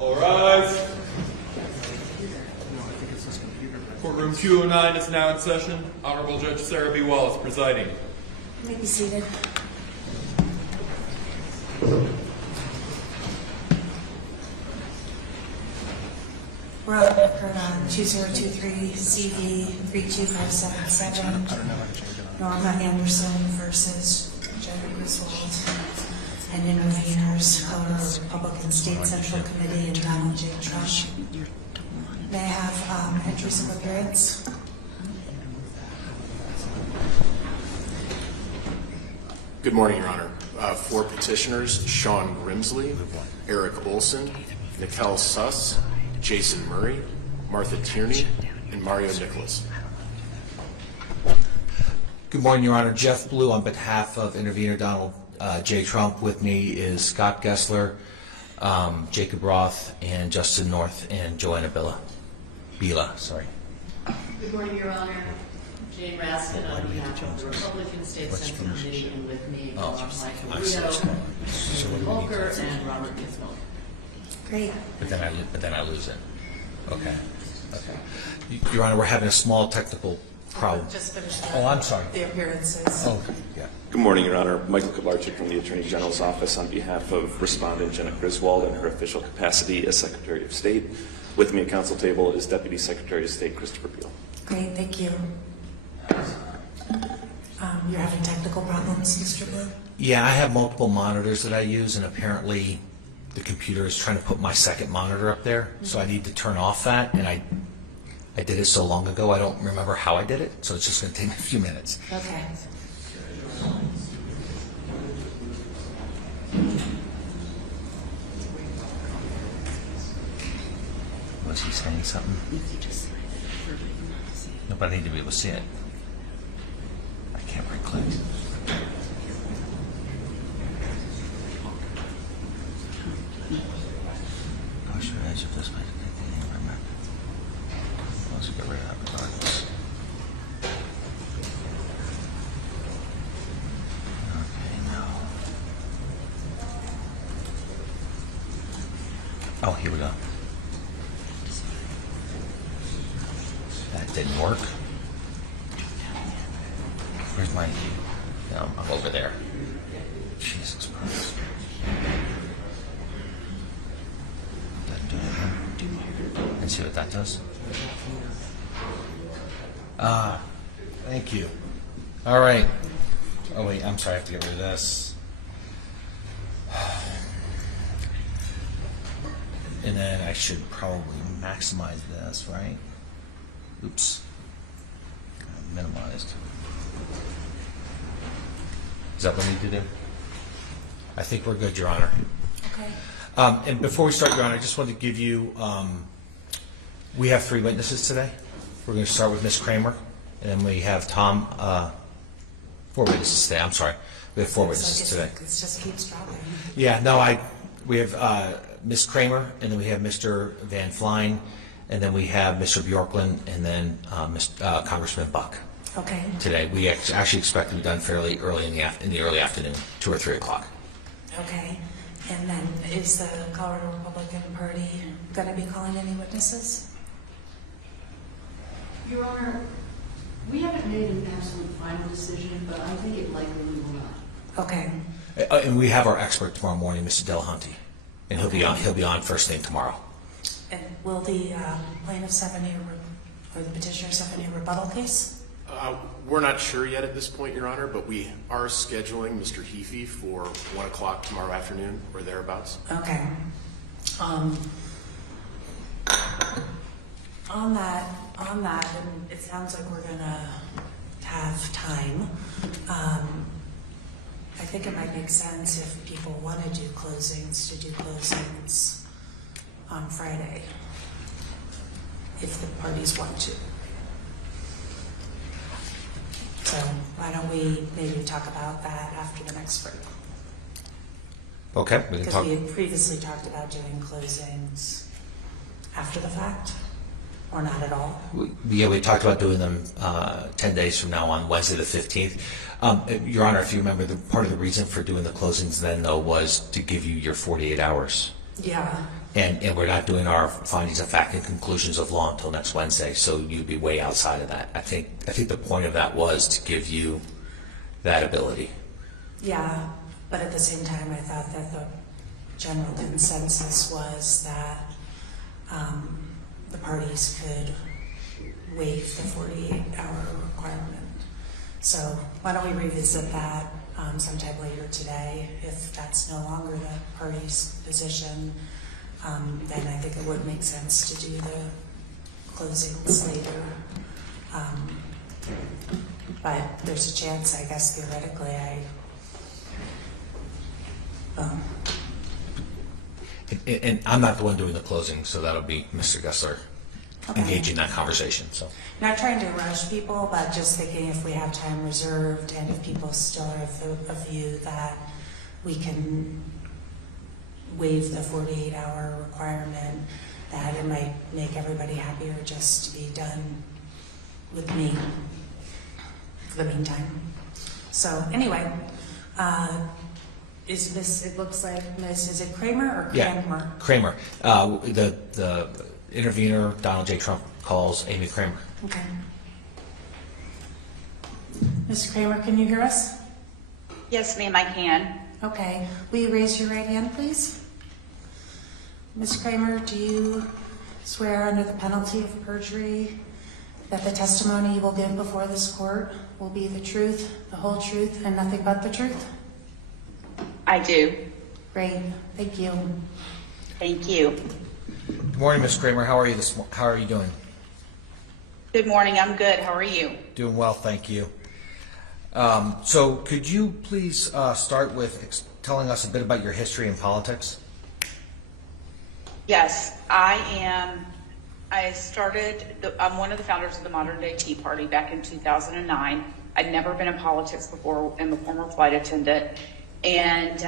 All rise. Courtroom 209 is now in session. Honorable Judge Sarah B. Wallace presiding. You may be seated. We're on record on 2023 CV 32577. Norma Anderson versus Jenna Griswold and interveners, Colorado Republican State Central Committee and Donald J. Trump. May I have entries of appearance? Good morning, Your Honor. For petitioners, Sean Grimsley, Eric Olson, Nikel Suss, Jason Murray, Martha Tierney, and Mario Nicholas. Good morning, Your Honor. Jeff Blue on behalf of intervener Donald J. Trump. With me is Scott Gessler, Jacob Roth, and Justin North, and Joanna Bila. Good morning, Your Honor. Jane Raskin on behalf of the Republican State Central Committee, and with me are Michael Rio, Volker, and Robert Gizmo. Great. But then I lose it. Okay. Your Honor, we're having a small technical problem. Just finish Oh, I'm sorry. the appearances. Oh, yeah. Good morning, Your Honor. Michael Koblarczyk from the Attorney General's Office on behalf of Respondent Jenna Griswold in her official capacity as Secretary of State. With me at council table is Deputy Secretary of State Christopher Beal. Great, thank you. You're having technical problems, Mr. Blue? Yeah, I have multiple monitors that I use, and apparently the computer is trying to put my second monitor up there, so I need to turn off that, and I did it so long ago I don't remember how I did it, so it's just going to take me a few minutes. Okay. Was he saying something? No, but I need to be able to see it. I can't right click. Gosh, your edge of this might take the name right back. Let's get rid of that regardless. Okay, no. Oh, here we go. That didn't work. Where's my... No, I'm over there. Jesus Christ. That do anything? And see what that does? Thank you. All right. Oh, wait, I'm sorry, I have to get rid of this. And then I should probably maximize this, right? Oops. Minimized. Is that what we need to do? I think we're good, Your Honor. Okay. And before we start, Your Honor, I just wanted to give you, we have 3 witnesses today. We're going to start with Ms. Kramer, and then we have 4 witnesses today. I'm sorry. We have 4 witnesses today. It just keeps dropping. Yeah, no, we have Ms. Kramer, and then we have Mr. Van Flein, and then we have Mr. Bjorklund, and then Congressman Buck. Okay. Today, we actually expect to be done fairly early in the early afternoon, 2 or 3 o'clock. Okay. And then is the Colorado Republican Party going to be calling any witnesses? Your Honor, we haven't made an absolute final decision, but I think it likely will not. Okay. And we have our expert tomorrow morning, Mr. Delahunty, and he'll be on first thing tomorrow. And will the plaintiffs have any, or the petitioners have any rebuttal case? We're not sure yet at this point, Your Honor, but we are scheduling Mr. Heafy for 1 o'clock tomorrow afternoon or thereabouts. Okay. On that, and it sounds like we're gonna have time. I think it might make sense if people want to do closings, to do closings on Friday, if the parties want to. So why don't we maybe talk about that after the next break? Okay, we can Because talk. we had previously talked about doing closings after the fact, or not at all. We talked about doing them 10 days from now on Wednesday the 15th. Your Honor, if you remember, part of the reason for doing the closings then, though, was to give you your 48 hours. Yeah. And we're not doing our findings of fact and conclusions of law until next Wednesday, so you'd be way outside of that. I think the point of that was to give you that ability. Yeah, but at the same time, I thought that the general consensus was that the parties could waive the 48-hour requirement. So why don't we revisit that sometime later today? If that's no longer the party's position, then I think it would make sense to do the closings later. But there's a chance, I guess, theoretically, And I'm not the one doing the closing, so that'll be Mr. Gessler engaging that conversation. So, not trying to rush people, but just thinking if we have time reserved and if people still are of the view that we can waive the 48-hour requirement, that it might make everybody happier just to be done with me for the meantime. So anyway, is this, it looks like Miss, is it Kramer or Kramer? Kramer. The intervener, Donald J. Trump, calls Amy Kramer. Okay. Ms. Kramer, can you hear us? Yes, ma'am, I can. Okay. Will you raise your right hand, please? Ms. Kramer, do you swear under the penalty of perjury that the testimony you will give before this court will be the truth, the whole truth, and nothing but the truth? I do. Great. Thank you. Thank you. Good morning, Ms. Kramer. How are you How are you doing? Good morning. I'm good. How are you? Doing well, thank you. So could you please start with telling us a bit about your history in politics? Yes, I'm one of the founders of the modern day Tea Party back in 2009. I'd never been in politics before. I'm a former flight attendant. And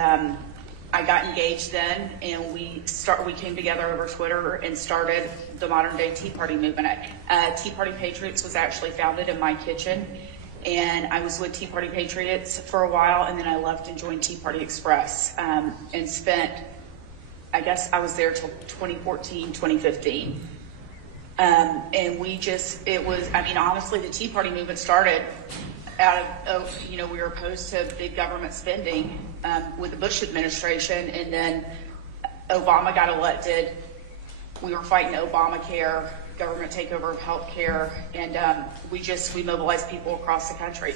I got engaged then, and we came together over Twitter and started the modern day Tea Party movement. Tea Party Patriots was actually founded in my kitchen, and I was with Tea Party Patriots for a while, and then I left and joined Tea Party Express, and spent, I guess I was there till 2014, 2015. And honestly, the Tea Party movement started out of, we were opposed to big government spending with the Bush administration, and then Obama got elected. We were fighting Obamacare, government takeover of health care, and we mobilized people across the country.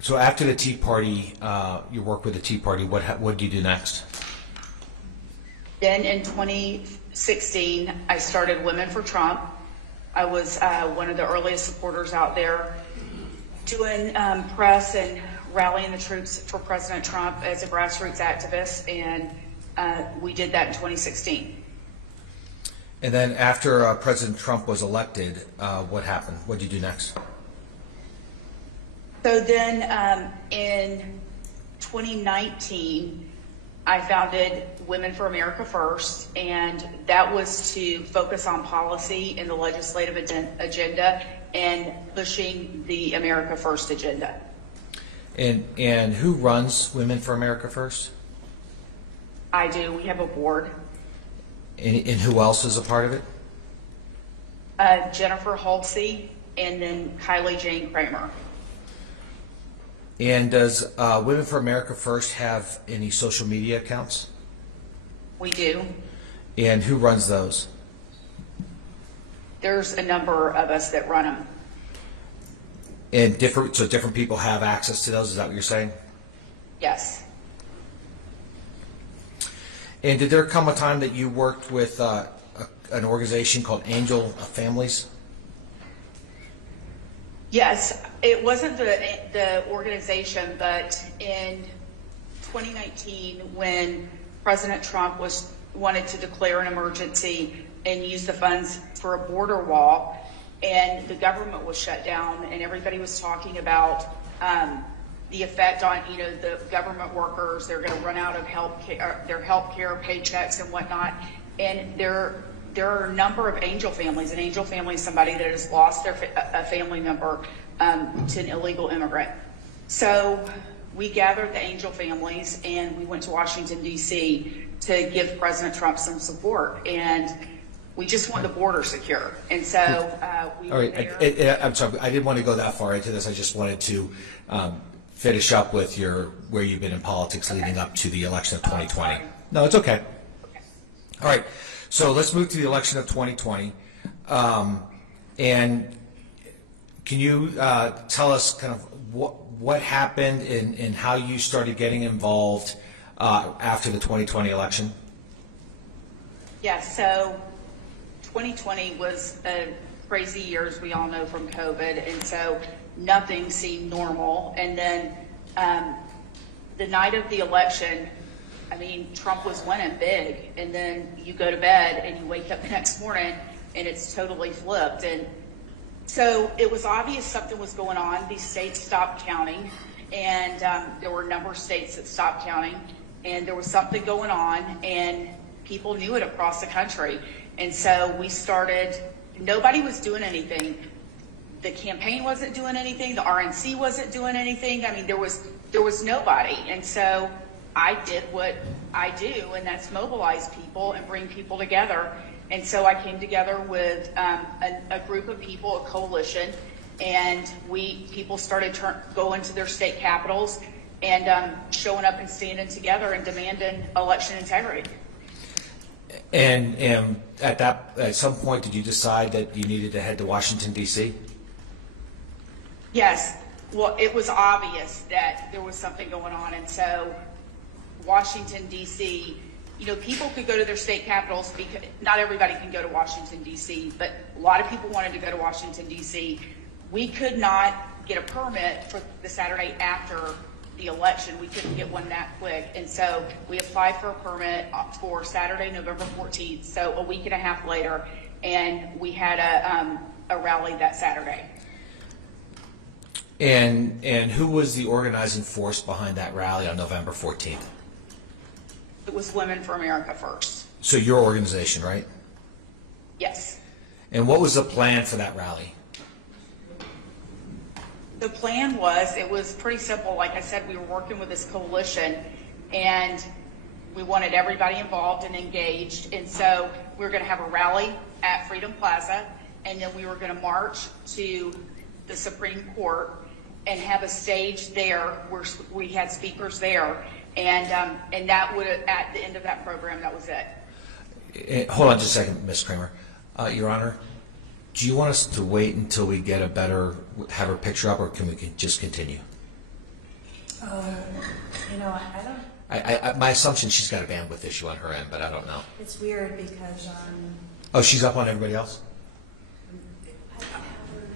So after the Tea Party, you worked with the Tea Party, what did you do next? Then in 2016, I started Women for Trump. I was one of the earliest supporters out there doing press and rallying the troops for President Trump as a grassroots activist, and we did that in 2016. And then after President Trump was elected, what happened? What did you do next? So then in 2019, I founded Women for America First, and that was to focus on policy in the legislative agenda and pushing the America First agenda. And who runs Women for America First? I do. We have a board. And who else is a part of it? Jennifer Halsey, and then Kylie Jane Kramer. And does Women for America First have any social media accounts? We do. And who runs those? There's a number of us that run them. And different people have access to those, is that what you're saying? Yes. And did there come a time that you worked with an organization called Angel Families? Yes, it wasn't the organization, but in 2019, when President Trump wanted to declare an emergency and use the funds for a border wall, and the government was shut down, and everybody was talking about the effect on the government workers. They're going to run out of their health care paychecks and whatnot, and there are a number of angel families. An angel family is somebody that has lost a family member to an illegal immigrant. So we gathered the angel families, and we went to Washington, D.C. to give President Trump some support. And we just want the border secure. And so we All were right, there. I'm sorry, I didn't want to go that far into this. I just wanted to finish up with where you've been in politics leading up to the election of 2020. No, it's okay. All right, so let's move to the election of 2020. And can you tell us kind of what happened and how you started getting involved after the 2020 election? Yeah, so 2020 was a crazy year, as we all know, from COVID, and so nothing seemed normal. And then the night of the election, I mean, Trump was winning big, and then you go to bed and you wake up the next morning and it's totally flipped. And so it was obvious something was going on. These states stopped counting, and there were a number of states that stopped counting, and there was something going on, and people knew it across the country. And so we started, nobody was doing anything. The campaign wasn't doing anything. The RNC wasn't doing anything. I mean, there was nobody. And so I did what I do, and that's mobilize people and bring people together. And so I came together with a group of people, a coalition, and people started going to their state capitals and showing up and standing together and demanding election integrity. And at some point, did you decide that you needed to head to Washington, D.C.? Yes. Well, it was obvious that there was something going on, and so Washington, D.C., you know, people could go to their state capitals because not everybody can go to Washington, D.C., but a lot of people wanted to go to Washington, D.C. We could not get a permit for the Saturday after the election. We couldn't get one that quick. And so we applied for a permit for Saturday, November 14th, so a week and a half later, and we had a rally that Saturday. And who was the organizing force behind that rally on November 14th? It was Women for America First. So your organization, right? Yes. And what was the plan for that rally? The plan was, it was pretty simple. Like I said, we were working with this coalition, and we wanted everybody involved and engaged. And so we were going to have a rally at Freedom Plaza, and then we were going to march to the Supreme Court and have a stage there where we had speakers there. And that would, at the end of that program, that was it. Hold on just a second, Ms. Kramer. Your Honor, do you want us to wait until we get a better, have her picture up, or can we just continue? You know, I don't. My assumption she's got a bandwidth issue on her end, but I don't know. It's weird because Oh, she's up on everybody else?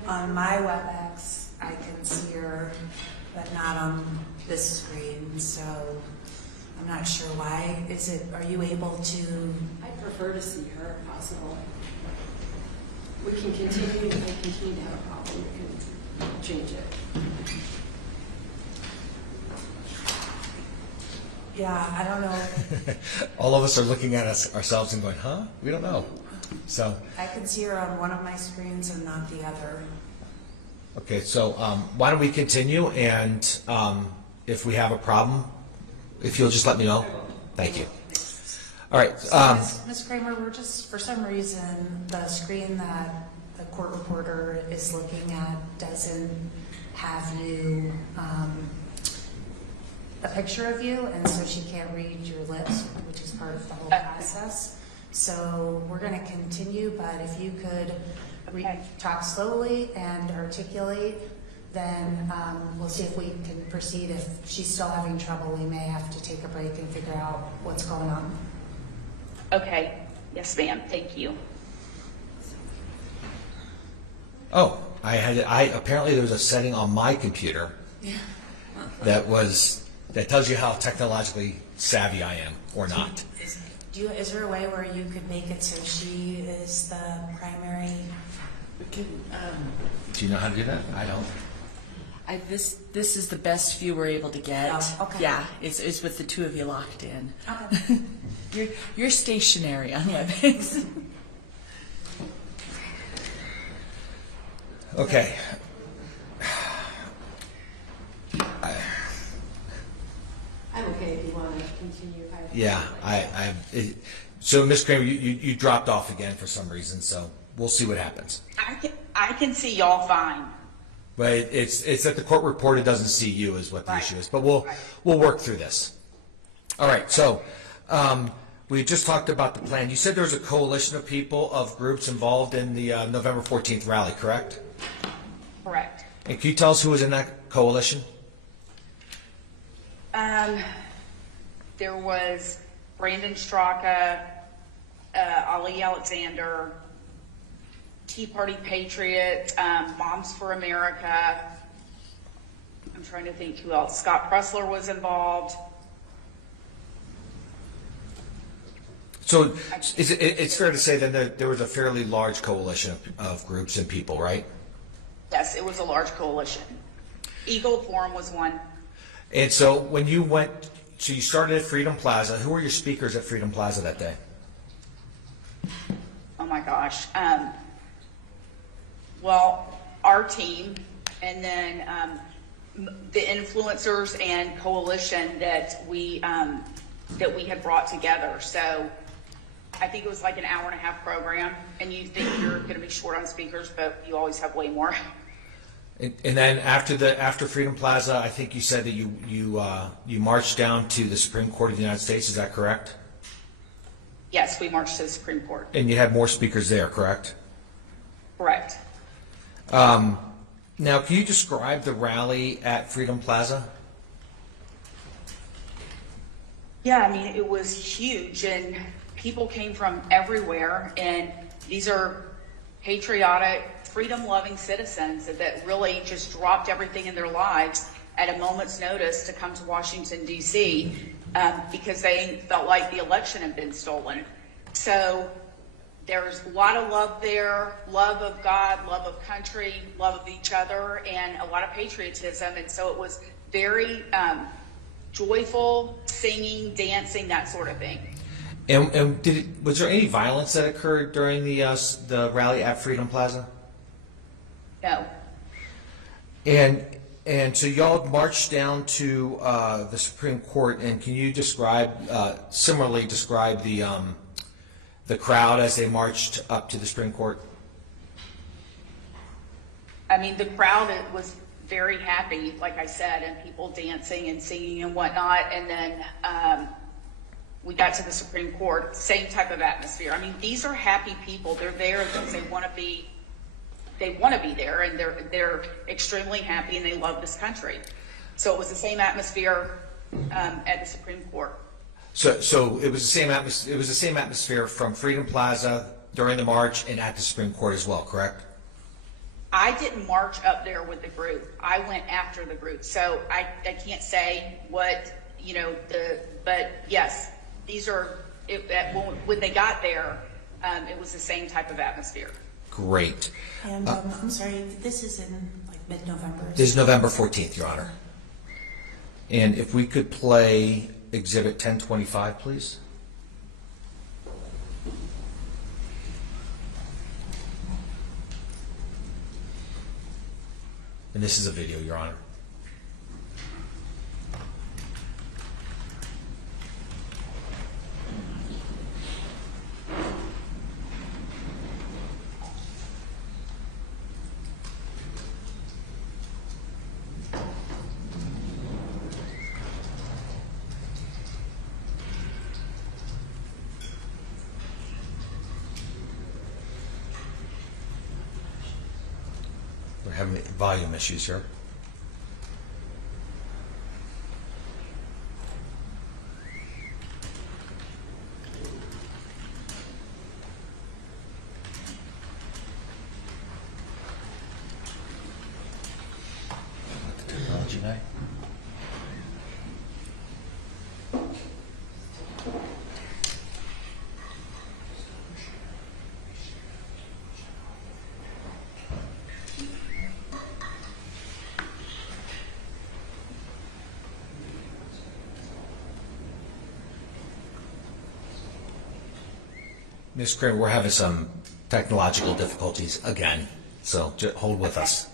on my WebEx I can see her, but not on this screen. So I'm not sure why. Are you able to? I prefer to see her if possible. We can continue. If I continue to have a problem, we can change it. Yeah, I don't know. All of us are looking at ourselves and going, huh? We don't know. So. I can see her on one of my screens and not the other. Okay, so why don't we continue, and if we have a problem, if you'll just let me know. Thank you. All right. So Ms. Kramer, we're just, for some reason, the screen that the court reporter is looking at doesn't have you, a picture of you, and so she can't read your lips, which is part of the whole process. So we're going to continue, but if you could talk slowly and articulate, then we'll see if we can proceed. If she's still having trouble, we may have to take a break and figure out what's going on. Okay. Yes, ma'am. Thank you. Oh, apparently there was a setting on my computer that tells you how technologically savvy I am or not. Is there a way where you could make it so she is the primary? We can, Do you know how to do that? I don't. This is the best view we're able to get. Oh, okay. Yeah, it's with the two of you locked in. Okay. You're stationary on WebEx. Okay. I'm okay okay if you want to continue. Yeah, so Ms. Kramer, you dropped off again for some reason, so we'll see what happens. I can see y'all fine. But it's that the court reporter doesn't see you is what the Right. issue is. But we'll work through this. All right. So we just talked about the plan. You said there was a coalition of people, of groups involved in the November 14th rally, correct? Correct. And can you tell us who was in that coalition? There was Brandon Straka, Ali Alexander, Tea Party Patriot, Moms for America. I'm trying to think who else. Scott Pressler was involved. So it's fair to say that there was a fairly large coalition of groups and people, right? Yes, it was a large coalition. Eagle Forum was one. And so when you went, so you started at Freedom Plaza. Who were your speakers at Freedom Plaza that day? Oh my gosh. Well, our team, and then the influencers and coalition that we had brought together. So I think it was like an hour-and-a-half program, and you think you're going to be short on speakers, but you always have way more. And then after Freedom Plaza, I think you said that you marched down to the Supreme Court of the United States. Is that correct? Yes, we marched to the Supreme Court. And you had more speakers there, correct? Correct. Now, can you describe the rally at Freedom Plaza? Yeah, I mean, it was huge, and people came from everywhere, and these are patriotic, freedom-loving citizens that really just dropped everything in their lives at a moment's notice to come to Washington, D.C., because they felt like the election had been stolen. So there's a lot of love there, love of God, love of country, love of each other, and a lot of patriotism. And so it was very joyful, singing, dancing, that sort of thing. And was there any violence that occurred during the rally at Freedom Plaza? No. And so y'all marched down to the Supreme Court, and can you similarly describe the crowd as they marched up to the Supreme Court? I mean, the crowd was very happy, like I said, and people dancing and singing and whatnot. And then we got to the Supreme Court, same type of atmosphere. I mean, these are happy people. They're there because they want to be there, and they're extremely happy, and they love this country. So it was the same atmosphere at the Supreme Court. So it was the same atmosphere. It was the same atmosphere from Freedom Plaza during the march and at the Supreme Court as well, correct? I didn't march up there with the group. I went after the group, so I can't say what but yes, these are when they got there, it was the same type of atmosphere. Great. And I'm sorry, this is in like mid-November. This is November 14th, Your Honor. And if we could play Exhibit 1025, please. And this is a video, Your Honor. We're having volume issues here. The technology guy. Ms. Kramer, we're having some technological difficulties again, so just hold with us.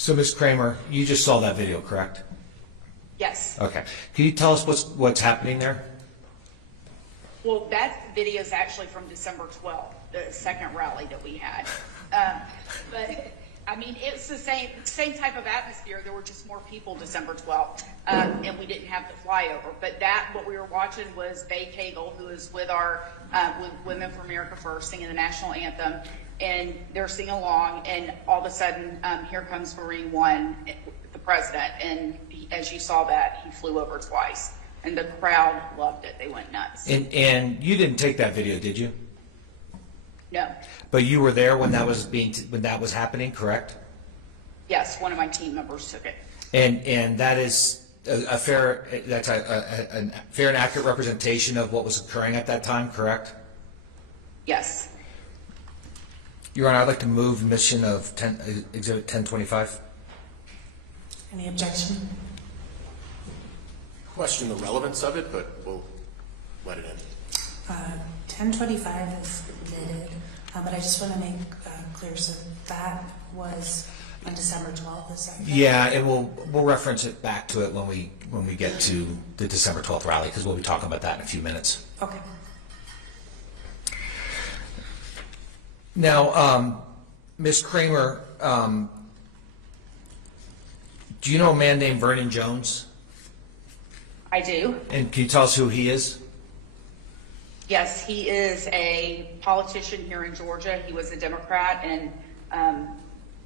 So, Ms. Kramer, you just saw that video, correct? Yes. Okay. Can you tell us what's happening there? Well, that video is actually from December 12th, the second rally that we had. But I mean, it's the same type of atmosphere. There were just more people December 12th, and we didn't have the flyover. But what we were watching was Bay Cagle, who is with our with Women for America First, singing the national anthem, and they're singing along, and all of a sudden, here comes Marine One, the president, and as you saw that, he flew over twice, and the crowd loved it. They went nuts. And you didn't take that video, did you? No. But you were there when that was happening, correct? Yes, one of my team members took it. And that is a fair and accurate representation of what was occurring at that time, correct? Yes. Your Honor, I'd like to move mission of Exhibit 1025. Any objection? Question the relevance of it, but we'll let it in. 1025 is admitted, but I just want to make clear, so that was on December 12th, is that correct? Yeah, and we'll reference it back to it when we get to the December 12th rally, because we'll be talking about that in a few minutes. Okay. Now, Ms. Kramer, do you know a man named Vernon Jones? I do. And can you tell us who he is? Yes, he is a politician here in Georgia. He was a Democrat and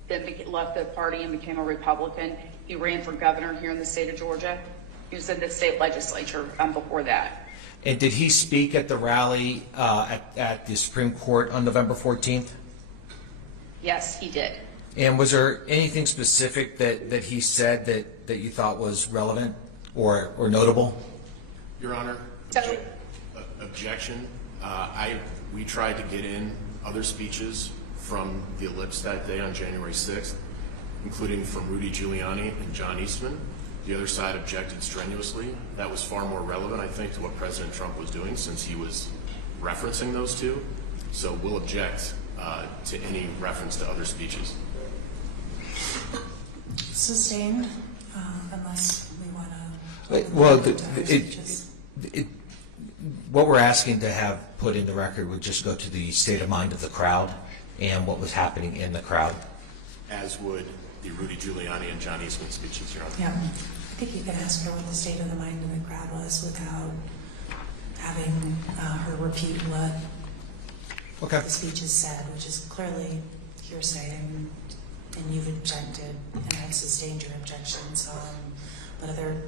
then left the party and became a Republican. He ran for governor here in the state of Georgia. He was in the state legislature before that. And did he speak at the rally at the Supreme Court on November 14th? Yes, he did. And was there anything specific that he said that you thought was relevant or notable? Your Honor, objection. We tried to get in other speeches from the ellipse that day on January 6th, including from Rudy Giuliani and John Eastman. The other side objected strenuously. That was far more relevant, I think, to what President Trump was doing, since he was referencing those two. So we'll object to any reference to other speeches. Sustained, unless we want to... Well, what we're asking to have put in the record would just go to the state of mind of the crowd and what was happening in the crowd. As would the Rudy Giuliani and John Eastman speeches, Your Honor. Yeah, I think you could ask her what the state of the mind of the crowd was without having her repeat what the speeches said, which is clearly hearsay, and you've objected and have sustained your objections on what other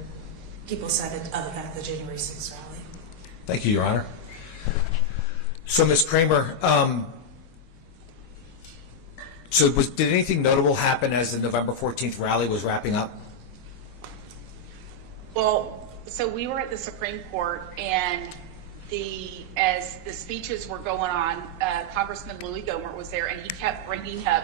people said at the January 6th rally. Thank you, Your Honor. So, Ms. Kramer, did anything notable happen as the November 14th rally was wrapping up? Well, so we were at the Supreme Court, and as the speeches were going on, Congressman Louis Gohmert was there, and he kept bringing up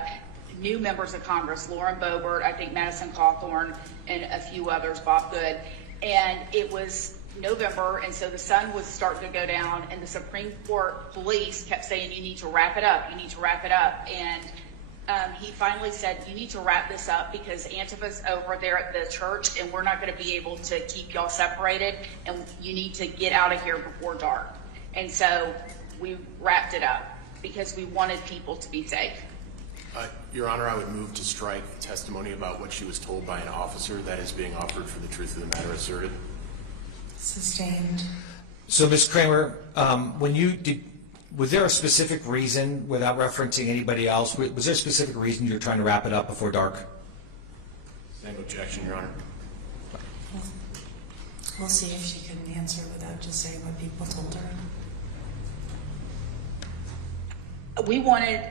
new members of Congress, Lauren Boebert, I think Madison Cawthorn, and a few others, Bob Good. And it was November, and so the sun was starting to go down, and the Supreme Court police kept saying, you need to wrap it up, you need to wrap it up. And he finally said, you need to wrap this up because Antifa's over there at the church, and we're not going to be able to keep y'all separated, and you need to get out of here before dark. And so we wrapped it up because we wanted people to be safe. Your Honor, I would move to strike testimony about what she was told by an officer that is being offered for the truth of the matter asserted. Sustained. So, Ms. Kramer, was there a specific reason, without referencing anybody else, was there a specific reason you're trying to wrap it up before dark? Same objection, Your Honor. We'll see if she can answer without just saying what people told her. We wanted,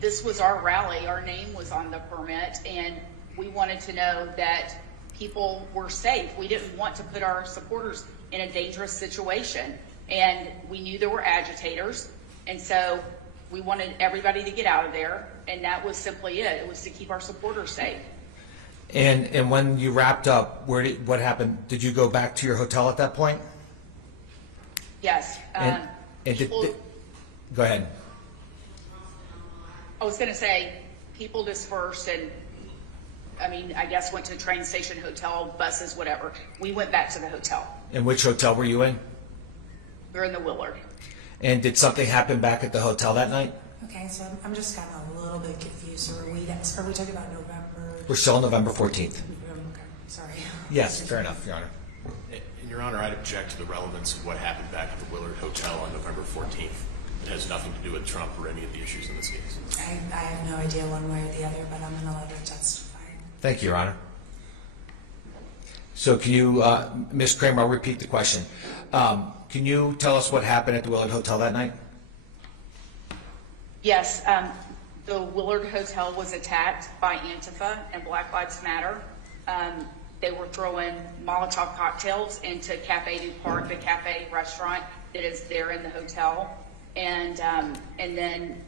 this was our rally. Our name was on the permit, and we wanted to know that people were safe. We didn't want to put our supporters in a dangerous situation. And we knew there were agitators, and so we wanted everybody to get out of there, and that was simply it. It was to keep our supporters safe. And when you wrapped up, what happened? Did you go back to your hotel at that point? Yes. Go ahead. I was going to say people dispersed, and I mean, I guess went to train station, hotel, buses, whatever. We went back to the hotel. And which hotel were you in? We were in the Willard. And did something happen back at the hotel that night? Okay, so I'm just kind of a little bit confused. So are we talking about November? We're still on November 14th. Okay, sorry. Yes, fair enough, Your Honor. And Your Honor, I'd object to the relevance of what happened back at the Willard Hotel on November 14th. It has nothing to do with Trump or any of the issues in this case. I have no idea one way or the other, but I'm going to let her testify. Thank you, Your Honor. So can you, Ms. Kramer, I'll repeat the question. Can you tell us what happened at the Willard Hotel that night? Yes, the Willard Hotel was attacked by Antifa and Black Lives Matter. They were throwing Molotov cocktails into Cafe du Parc, the cafe restaurant that is there in the hotel. And then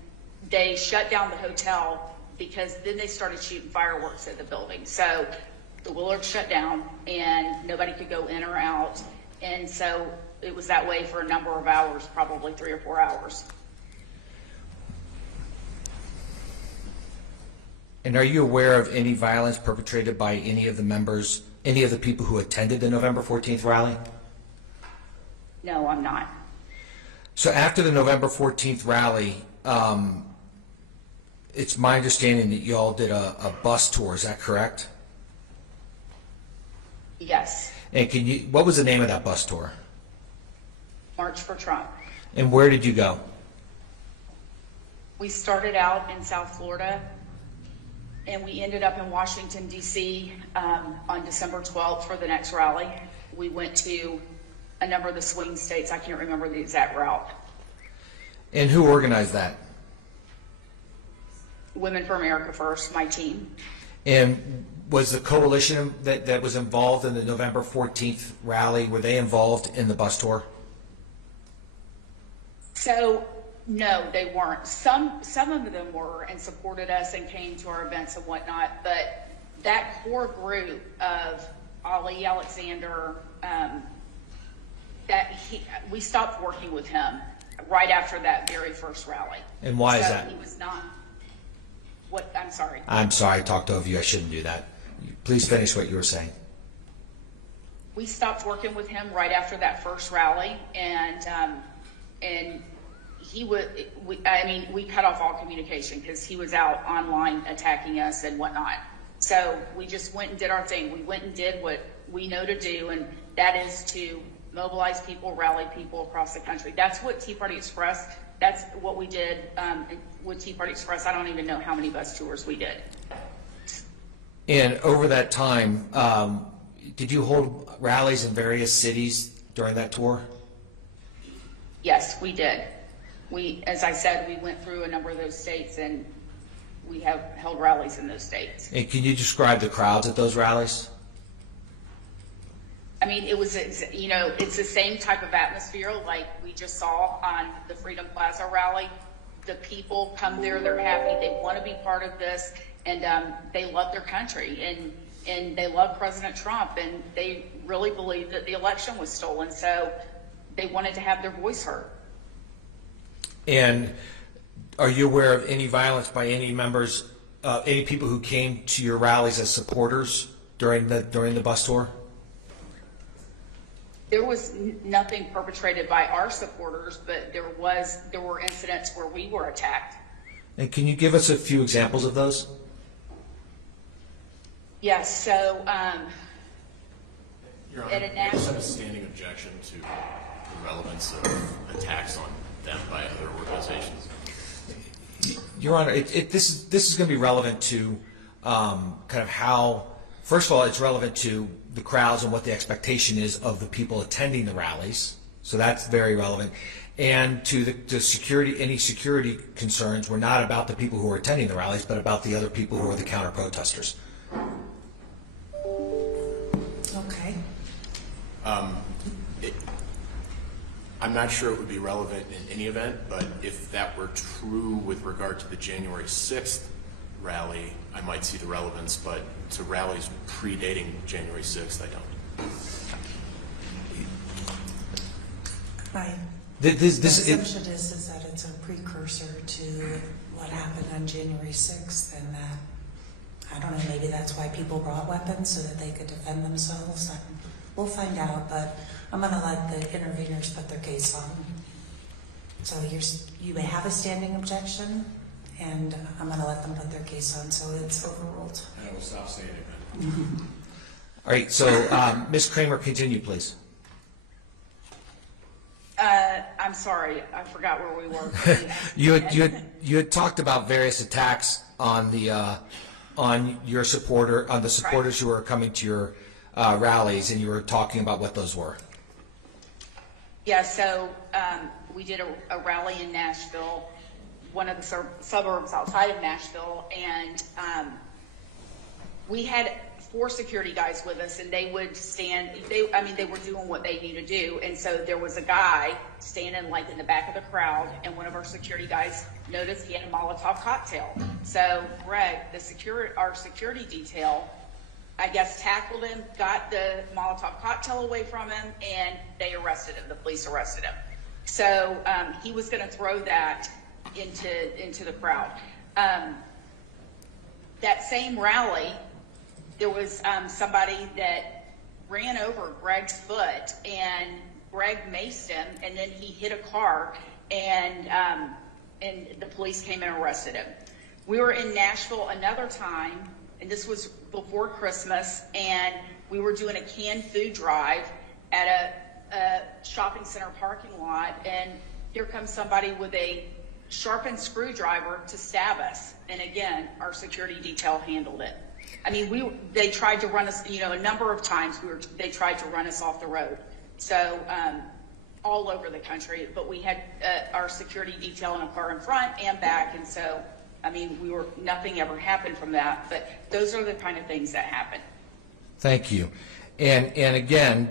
they shut down the hotel because then they started shooting fireworks at the building. So the Willard shut down and nobody could go in or out. And so it was that way for a number of hours, probably 3 or 4 hours. And are you aware of any violence perpetrated by any of the members, any of the people who attended the November 14th rally? No, I'm not. So after the November 14th rally, it's my understanding that you all did a bus tour, is that correct? Yes. And what was the name of that bus tour? March for Trump. And where did you go? We started out in South Florida, and we ended up in Washington, D.C. On December 12th for the next rally. We went to a number of the swing states. I can't remember the exact route. And who organized that? Women for America First, my team. And was the coalition that was involved in the November 14th rally, were they involved in the bus tour? So, no, they weren't. Some of them were and supported us and came to our events and whatnot, but that core group of Ali Alexander, we stopped working with him right after that very first rally. And why is that? He was not. What? I'm sorry. I'm sorry, I talked over you. I shouldn't do that. Please finish what you were saying. We stopped working with him right after that first rally, and he would. We cut off all communication because he was out online attacking us and whatnot. So we just went and did our thing. We went and did what we know to do, and that is to mobilize people, rally people across the country. That's what Tea Party Express. That's what we did with Tea Party Express. I don't even know how many bus tours we did. And over that time, did you hold rallies in various cities during that tour? Yes, we did. As I said, we went through a number of those states, and we have held rallies in those states. And can you describe the crowds at those rallies? I mean, it was, it's the same type of atmosphere like we just saw on the Freedom Plaza rally. The people come there, they're happy, they want to be part of this, and they love their country, and they love President Trump, and they really believe that the election was stolen, so they wanted to have their voice heard. And are you aware of any violence by any members, any people who came to your rallies as supporters during the bus tour? There was nothing perpetrated by our supporters, but there were incidents where we were attacked. And can you give us a few examples of those? Yes, so Your at Honor, a national... I have a standing objection to the relevance of attacks on them by other organizations. Your Honor, this is going to be relevant to kind of how, first of all, it's relevant to the crowds and what the expectation is of the people attending the rallies. So that's very relevant. And to the security, any security concerns were not about the people who were attending the rallies, but about the other people who are the counter-protesters. Okay. I'm not sure it would be relevant in any event, but if that were true with regard to the January 6th rally, I might see the relevance, but to rallies predating January 6th, I don't. Right. The assumption is that it's a precursor to what happened on January 6th, and that I don't know, maybe that's why people brought weapons, so that they could defend themselves. We'll find out, but I'm going to let the interveners put their case on. So you may have a standing objection, and I'm going to let them put their case on, so it's overruled. I will stop saying it. All right, so Ms. Kramer, continue, please. I'm sorry, I forgot where we were. You had talked about various attacks on the supporters who are coming to your rallies, and you were talking about what those were. Yeah, so we did a rally in Nashville, one of the suburbs outside of Nashville, and we had 4 security guys with us, and they would stand. They were doing what they knew to do, and so there was a guy standing like in the back of the crowd, and one of our security guys noticed he had a Molotov cocktail. So Greg, our security detail, I guess tackled him, got the Molotov cocktail away from him, and they arrested him. The police arrested him. So he was going to throw that into the crowd. That same rally, there was somebody that ran over Greg's foot, and Greg maced him, and then he hit a car, and the police came and arrested him. We were in Nashville another time, and this was before Christmas, and we were doing a canned food drive at a shopping center parking lot, and here comes somebody with a sharpened screwdriver to stab us. And again, our security detail handled it. I mean, they tried to run us, a number of times they tried to run us off the road. So all over the country, but we had our security detail in a car in front and back, and so nothing ever happened from that. But those are the kind of things that happen. Thank you. And again,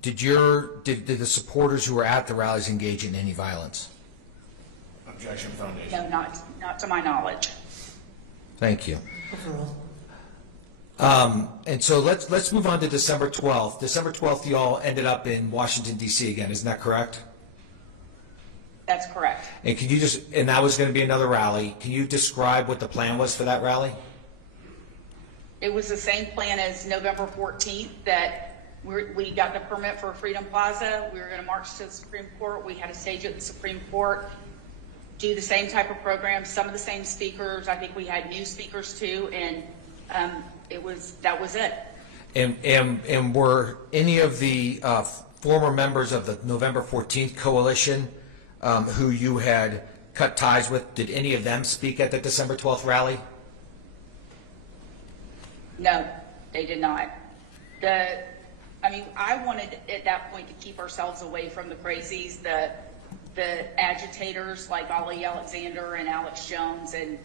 did the supporters who were at the rallies engage in any violence? Objection, Foundation. No, not to my knowledge. Thank you. Overruled. And so let's move on to December 12th. December 12th, you all ended up in Washington, D.C. again. Isn't that correct? That's correct. And and that was going to be another rally. Can you describe what the plan was for that rally? It was the same plan as November 14th, that we got the permit for Freedom Plaza. We were going to march to the Supreme Court. We had a stage at the Supreme Court, do the same type of program, some of the same speakers. I think we had new speakers too, and that was it. And were any of the former members of the November 14th coalition who you had cut ties with, did any of them speak at the December 12th rally? No, they did not. I wanted at that point to keep ourselves away from the crazies, the agitators like Ali Alexander and Alex Jones, and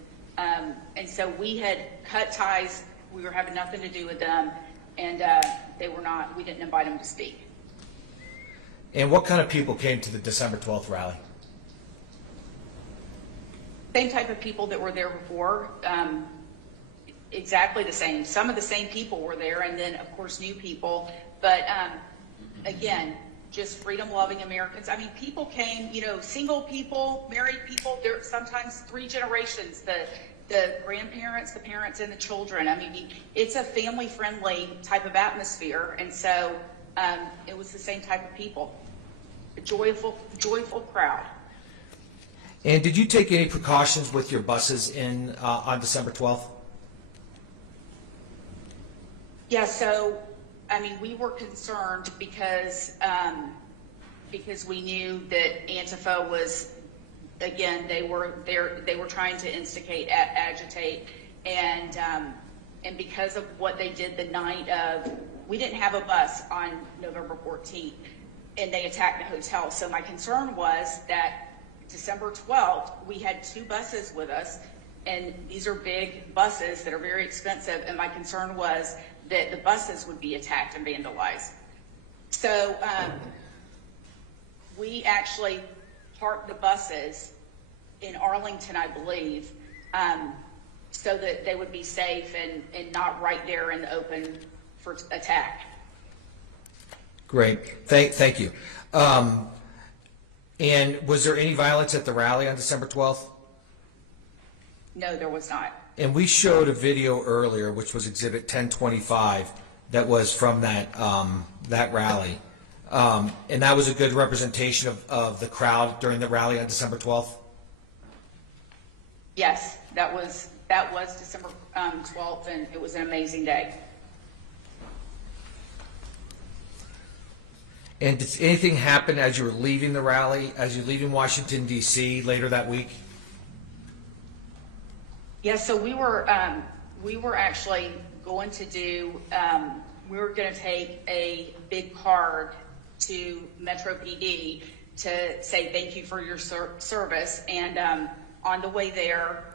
so we had cut ties. We were having nothing to do with them, and we didn't invite them to speak. And what kind of people came to the December 12th rally? Same type of people that were there before, exactly the same. Some of the same people were there, and then of course new people, but again, just freedom-loving Americans. I mean, people came, single people, married people, there sometimes 3 generations, the grandparents, the parents, and the children. I mean, it's a family-friendly type of atmosphere, and so it was the same type of people. A joyful crowd. And did you take any precautions with your buses on December 12th? Yeah, so we were concerned because we knew that Antifa was, again, they were trying to instigate, agitate, and because of what they did the night of, we didn't have a bus on November 14th, and they attacked the hotel. So my concern was that December 12th, we had 2 buses with us, and these are big buses that are very expensive, and my concern was that the buses would be attacked and vandalized. So we actually parked the buses in Arlington, I believe, so that they would be safe and not right there in the open for attack. Great, thank you. And was there any violence at the rally on December 12th? No, there was not. And we showed a video earlier, which was Exhibit 1025, that was from that that rally, and that was a good representation of the crowd during the rally on December 12th. Yes, that was December 12th, and it was an amazing day. And did anything happen as you were leaving the rally, as you're leaving Washington, D.C. later that week? Yeah, so we were actually going to do, we were going to take a big card to Metro PD to say thank you for your service. And on the way there,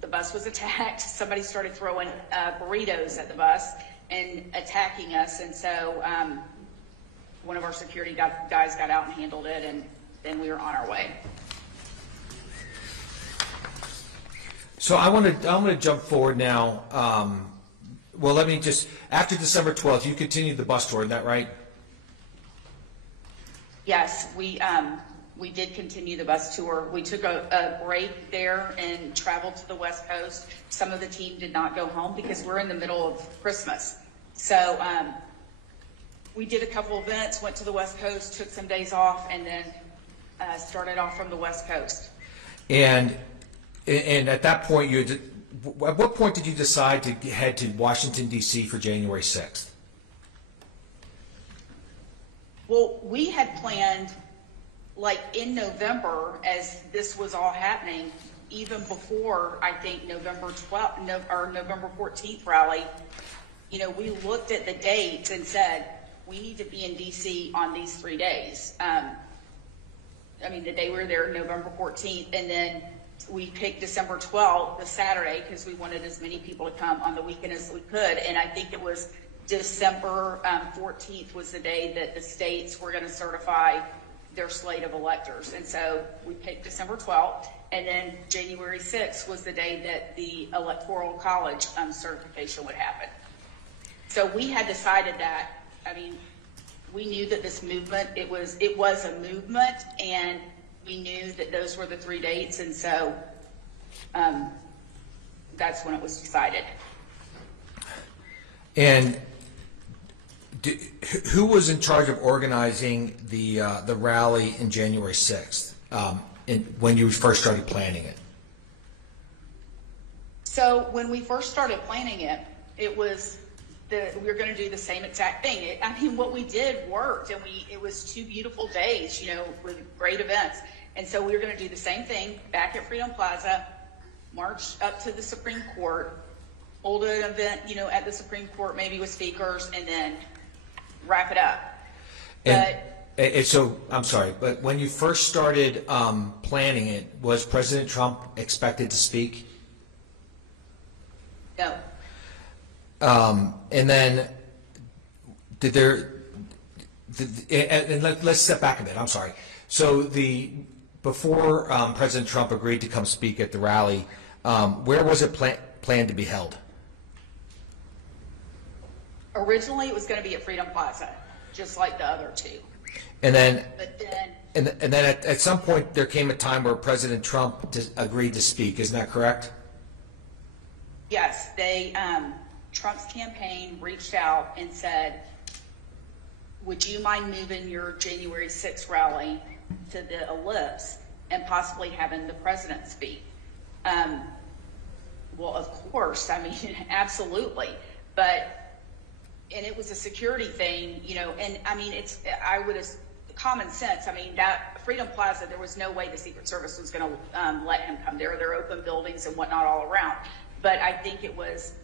the bus was attacked. Somebody started throwing burritos at the bus and attacking us. And so one of our security guys got out and handled it, and then we were on our way. So I'm going to jump forward now. Well, let me just, after December 12th, you continued the bus tour, isn't that right? Yes, we did continue the bus tour. We took a break there and traveled to the West Coast. Some of the team did not go home because we're in the middle of Christmas. So we did a couple events, went to the West Coast, took some days off, and then started off from the West Coast. And at that point, at what point did you decide to head to Washington, D.C. for January 6th? Well, we had planned, like in November, as this was all happening, even before, I think, November 12th or November 14th rally, you know, we looked at the dates and said, we need to be in D.C. on these 3 days. I mean, the day we were there, November 14th, and then we picked December 12th, the Saturday, because we wanted as many people to come on the weekend as we could. And I think it was December 14th was the day that the states were going to certify their slate of electors. And so we picked December 12th, and then January 6th was the day that the Electoral College certification would happen. So we had decided that, I mean, we knew that this movement, it was a movement, and we knew that those were the 3 dates, and so that's when it was decided. And who was in charge of organizing the rally in January 6th when you first started planning it? So when we first started planning it, it was we were going to do the same exact thing. I mean, what we did worked, and it was 2 beautiful days, you know, with great events. And so we were going to do the same thing back at Freedom Plaza, march up to the Supreme Court, hold an event, you know, at the Supreme Court, maybe with speakers, and then wrap it up. So, I'm sorry, but when you first started planning it, was President Trump expected to speak? No. And then, let's step back a bit, I'm sorry. So before President Trump agreed to come speak at the rally, where was it planned to be held? Originally, it was going to be at Freedom Plaza, just like the other 2. And then, but then, and then at some point, there came a time where President Trump agreed to speak. Isn't that correct? Yes, Trump's campaign reached out and said, would you mind moving your January 6th rally to the Ellipse and possibly having the president speak? Well, of course, I mean, absolutely. And it was a security thing, you know, and I mean, common sense. I mean, that Freedom Plaza, there was no way the Secret Service was going to let him come there. There are open buildings and whatnot all around. But I think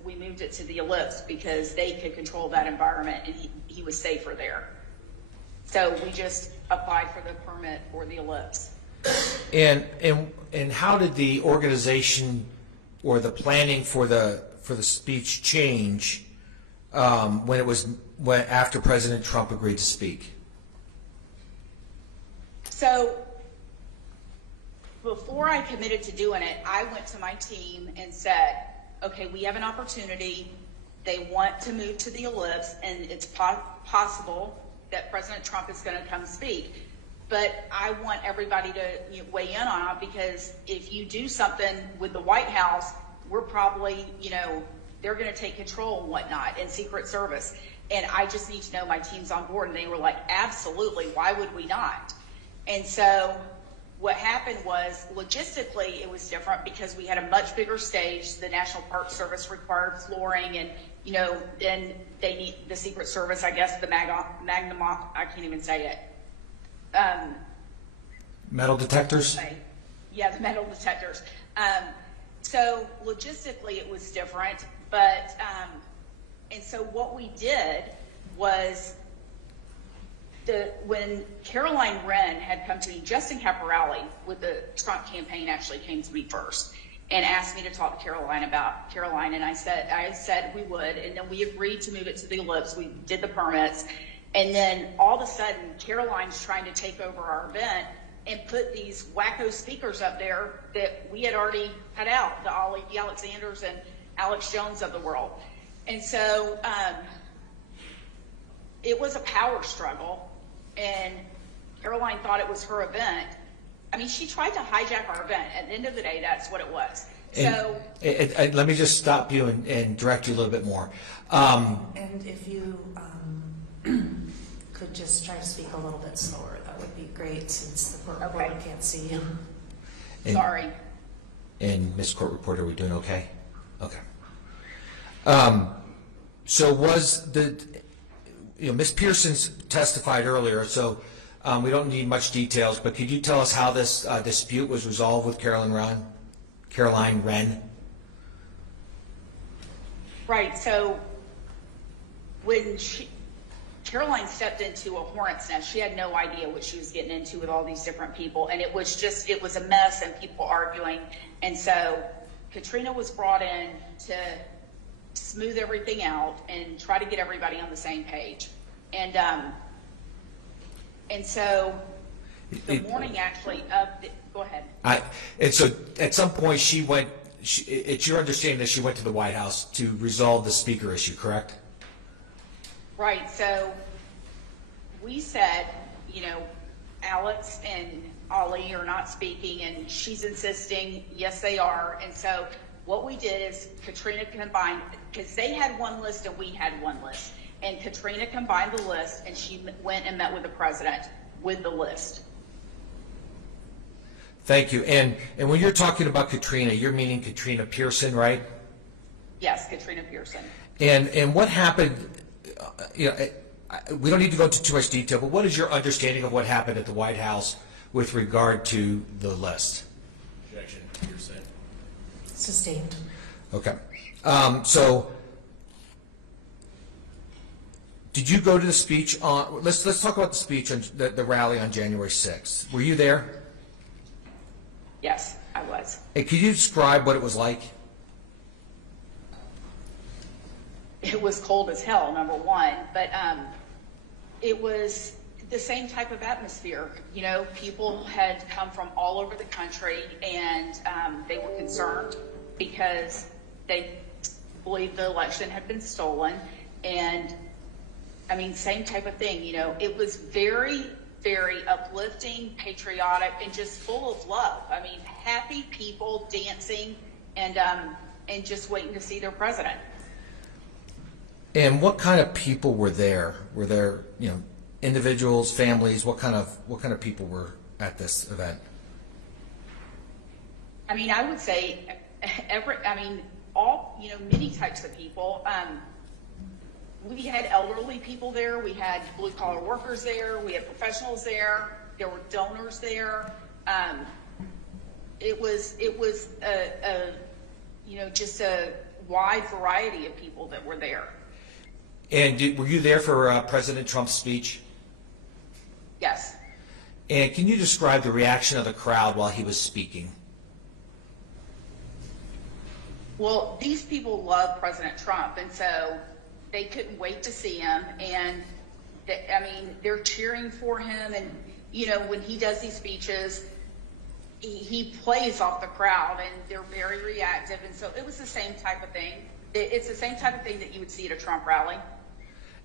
we moved it to the Ellipse because they could control that environment, and he was safer there. So we just applied for the permit for the Ellipse. And how did the organization or the planning for the speech change when after President Trump agreed to speak? So before I committed to doing it, I went to my team and said, okay, we have an opportunity. They want to move to the Ellipse, and it's possible that President Trump is going to come speak. but I want everybody to weigh in on it, because if you do something with the White House, we're probably, they're going to take control and whatnot, and Secret Service. And I just need to know my team's on board. And they were like, absolutely, why would we not? And so what happened was, logistically, it was different because we had a much bigger stage. The National Park Service required flooring, and, then they need the Secret Service, I guess, the Magnum, I can't even say it. Metal detectors? Yeah, the metal detectors. So logistically, it was different, but, and so what we did was, when Caroline Wren had come to me, Justin Caporelli with the Trump campaign actually came to me first and asked me to talk to Caroline about Caroline, and I said we would, and then we agreed to move it to the Ellipse. We did the permits, and then all of a sudden, Caroline's trying to take over our event and put these wacko speakers up there that we had already cut out, the Alexanders and Alex Jones of the world. And so it was a power struggle, and Caroline thought it was her event. I mean, she tried to hijack our event. At the end of the day, that's what it was. And let me just stop you and direct you a little bit more. And if you could just try to speak a little bit slower, that would be great, since the court reporter can't see you. Sorry. And Ms. Court Reporter, are we doing okay? Okay. So was Ms. Pearson's testified earlier, so we don't need much details, but could you tell us how this dispute was resolved with Caroline Wren? Right, so when Caroline stepped into a hornet's nest, she had no idea what she was getting into with all these different people, and it was a mess and people arguing. And so Katrina was brought in to smooth everything out and try to get everybody on the same page. And so the morning actually of go ahead. And so at some point it's your understanding that she went to the White House to resolve the speaker issue, correct? Right, so we said, Alex and Ollie are not speaking, and she's insisting, yes, they are. And so what we did is Katrina combined, because they had one list and we had one list, and Katrina combined the list, and she went and met with the president with the list. Thank you. And when you're talking about Katrina, you're meaning Katrina Pearson, right? Yes, Katrina Pearson. And what happened? We don't need to go into too much detail, but what is your understanding of what happened at the White House with regard to the list? Objection, Pearson. Sustained. Okay. So did you go to the speech on, let's talk about the speech on the rally on January 6th. Were you there? Yes, I was. And could you describe what it was like? It was cold as hell, number one, but it was the same type of atmosphere. People had come from all over the country, and they were concerned because they believed the election had been stolen. And I mean, same type of thing. It was very, very uplifting, patriotic, and just full of love. I mean, happy people dancing and just waiting to see their president. And what kind of people were there? Were there, individuals, families? What kind of people were at this event? I mean, I would say many types of people. We had elderly people there. We had blue collar workers there. We had professionals there. There were donors there. It was just a wide variety of people that were there. And were you there for President Trump's speech? Yes. And can you describe the reaction of the crowd while he was speaking? Well, these people love President Trump, and so they couldn't wait to see him. And they're cheering for him. And when he does these speeches, he plays off the crowd, and they're very reactive. And so it was the same type of thing. It's the same type of thing that you would see at a Trump rally.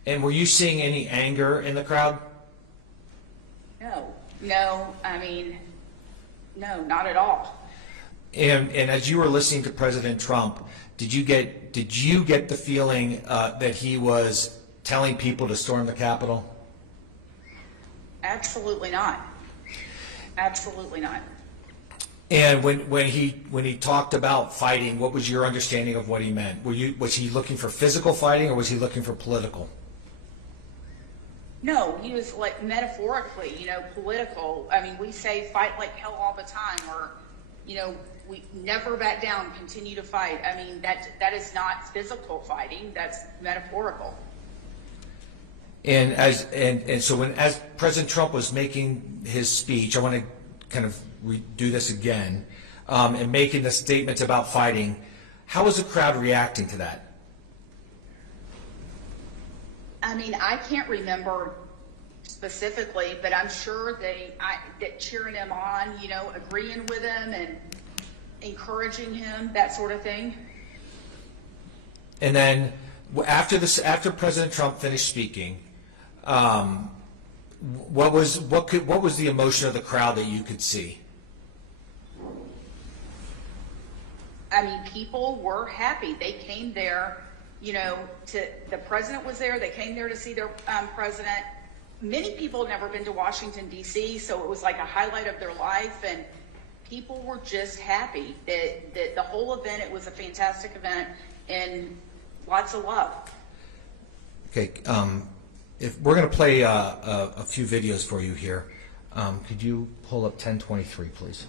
And were you seeing any anger in the crowd? No. No, I mean, no, not at all. And as you were listening to President Trump, did you get the feeling that he was telling people to storm the Capitol? Absolutely not. Absolutely not. And when he talked about fighting, what was your understanding of what he meant? Was he looking for physical fighting, or was he looking for political? No, he was like metaphorically, political. I mean, we say fight like hell all the time, or, we never back down, continue to fight. I mean, that is not physical fighting, that's metaphorical. And so as President Trump was making his speech, I want to kind of do this again, and making the statements about fighting, how was the crowd reacting to that? I mean, I can't remember specifically, but I'm sure that cheering him on, agreeing with him and encouraging him, that sort of thing. And then after President Trump finished speaking, what was the emotion of the crowd that you could see? I mean, people were happy. They came there, the president was there. They came there to see their president. Many people had never been to Washington, D.C., so it was like a highlight of their life, and people were just happy that the whole event, it was a fantastic event, and lots of love. Okay, if we're going to play a few videos for you here, could you pull up 1023, please?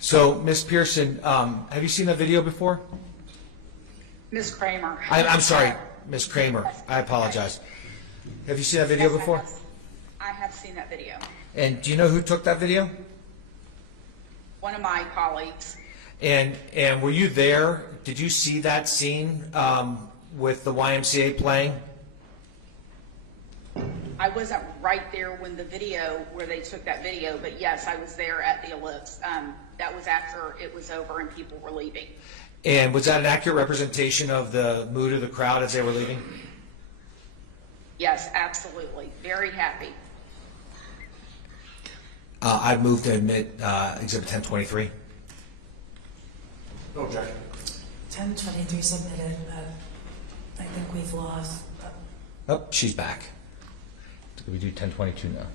So, Ms. Pearson, have you seen that video before? Ms. Kramer. I'm sorry, Ms. Kramer. I apologize. Have you seen that video before? I have seen that video. And do you know who took that video? One of my colleagues. And were you there? Did you see that scene with the YMCA playing? I wasn't right there when where they took that video, but yes, I was there at the ellipse. That was after it was over and people were leaving. And was that an accurate representation of the mood of the crowd as they were leaving? Yes, absolutely. Very happy. I've moved to admit Exhibit 1023. No objection. 1023 submitted, but I think we've lost. Oh, she's back. So we do 1022 now.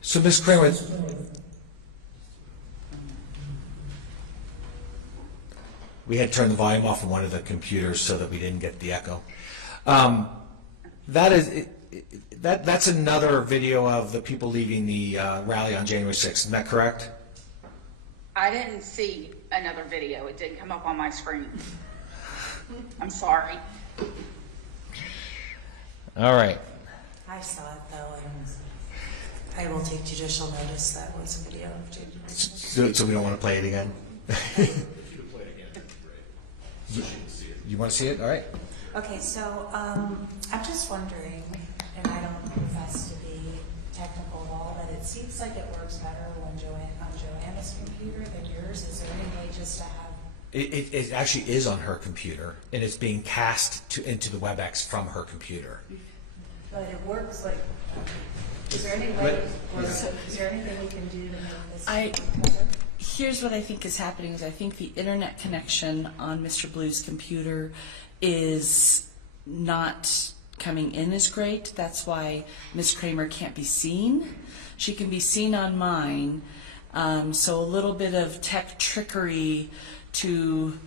So, Ms. Kramer, we had turned the volume off on one of the computers so that we didn't get the echo. That is, that's another video of the people leaving the rally on January 6th. Isn't that correct? I didn't see another video. It didn't come up on my screen. I'm sorry. All right. I saw it though, and I will take judicial notice that was a video of January 6th. So we don't want to play it again? If you could play it again, that'd be great. So she can see it. You want to see it? All right. Okay, so I'm just wondering, and I don't profess to be technical at all, but it seems like it works better on Joanna's computer than yours. Is there any way just to have? It actually is on her computer, and it's being cast into the WebEx from her computer. But it works like. Is there any way? Is there anything we can do to make this? Here's what I think is happening is I think the internet connection on Mr. Blue's computer is not coming in as great. That's why Ms. Kramer can't be seen. She can be seen on mine. So a little bit of tech trickery to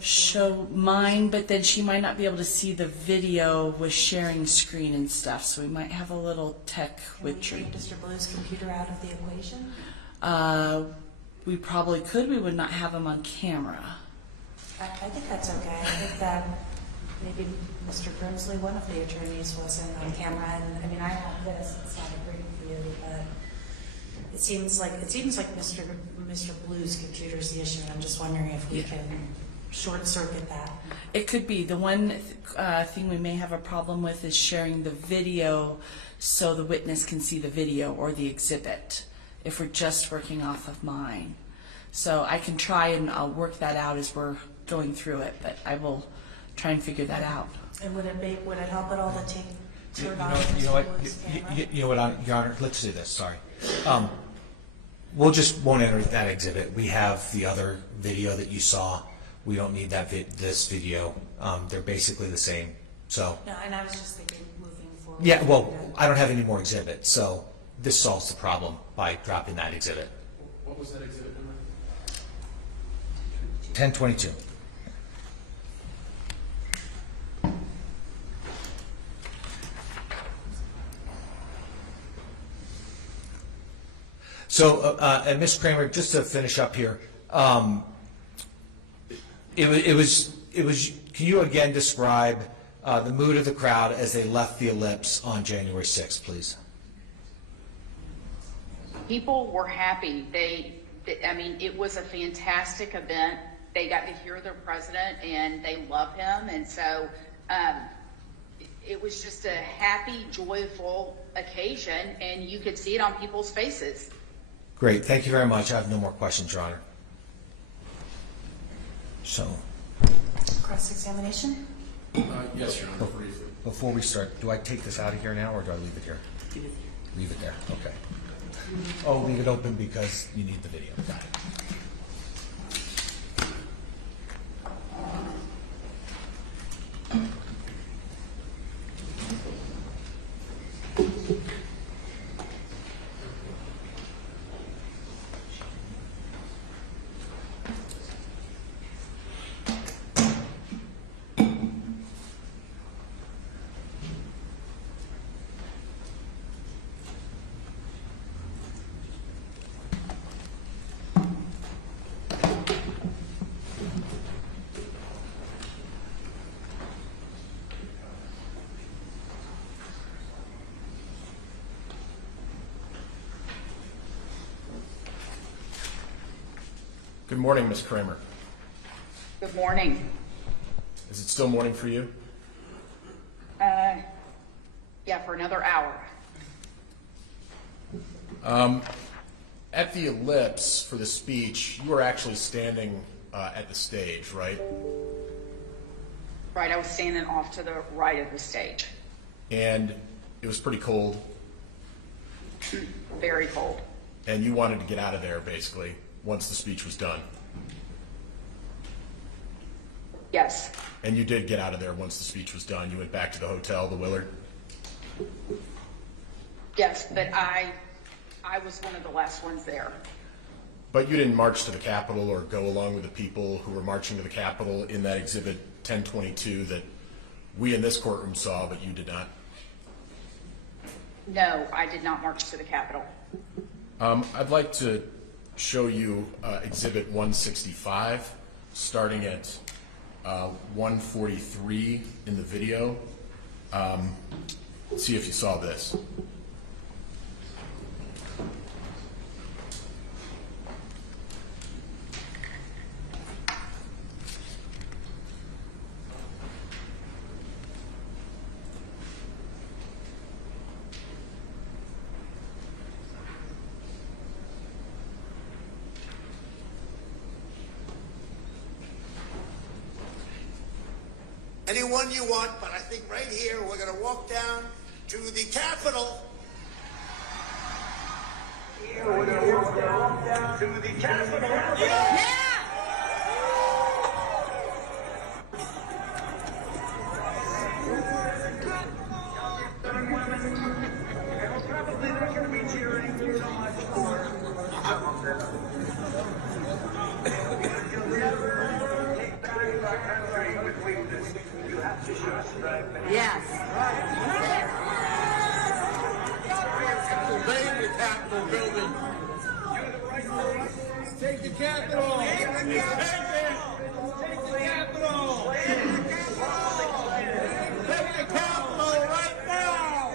show mine, but then she might not be able to see the video with sharing screen and stuff. So we might have a little tech witchery. Can we take Mr. Blue's computer out of the equation? We probably could. We would not have him on camera. I think that's okay. I think that maybe Mr. Grimsley, one of the attorneys, wasn't on camera. And I mean, I have this. It's not a great view, but it seems like Mr. Blue's computer is the issue. And I'm just wondering if we can short circuit that. It could be. The one thing we may have a problem with is sharing the video so the witness can see the video or the exhibit if we're just working off of mine. So I can try and I'll work that out as we're going through it, but I will try and figure that out. And would it help at all to turn on You know what? Mr. Blue's camera? You know what, Your Honor? Let's do this. Sorry. Won't enter that exhibit. We have the other video that you saw. We don't need this video. They're basically the same. So. No, and I was just thinking moving forward. Yeah. Well, I don't have any more exhibits, so this solves the problem by dropping that exhibit. What was that exhibit number? 1022. So, and Ms. Kramer, just to finish up here, it was. Can you again describe the mood of the crowd as they left the ellipse on January 6th, please? People were happy. I mean, it was a fantastic event. They got to hear their president, and they love him, and so it was just a happy, joyful occasion, and you could see it on people's faces. Great. Thank you very much. I have no more questions, Your Honor. So, Cross-examination? Yes, Your Honor, briefly. before we start, do I take this out of here now, or do I leave it here? Leave it there. Okay. Oh, leave it open because you need the video. Got it. Good morning, Ms. Kramer. Good morning. Is it still morning for you? Yeah, for another hour. At the ellipse for the speech, you were actually standing at the stage, right? Right, I was standing off to the right of the stage. And it was pretty cold, Very cold. and you wanted to get out of there, basically, once the speech was done. Yes. And you did get out of there once the speech was done. You went back to the hotel, the Willard. Yes, but I was one of the last ones there. But you didn't march to the Capitol or go along with the people who were marching to the Capitol in that exhibit 1022 that we in this courtroom saw, but you did not. No, I did not march to the Capitol. I'd like to show you Exhibit 165, starting at 143 in the video. See if you saw this. Anyone you want, but I think right here we're going to walk down to the Capitol. Here we're going to walk down to the Capitol. Yeah! Probably they're going to be cheering so much for some of them. You'll never take back our country with weakness. You have to show strength. Yes. Invade the Capitol building. Take the Capitol. Take the Capitol. Take the Capitol. Take the Capitol right now.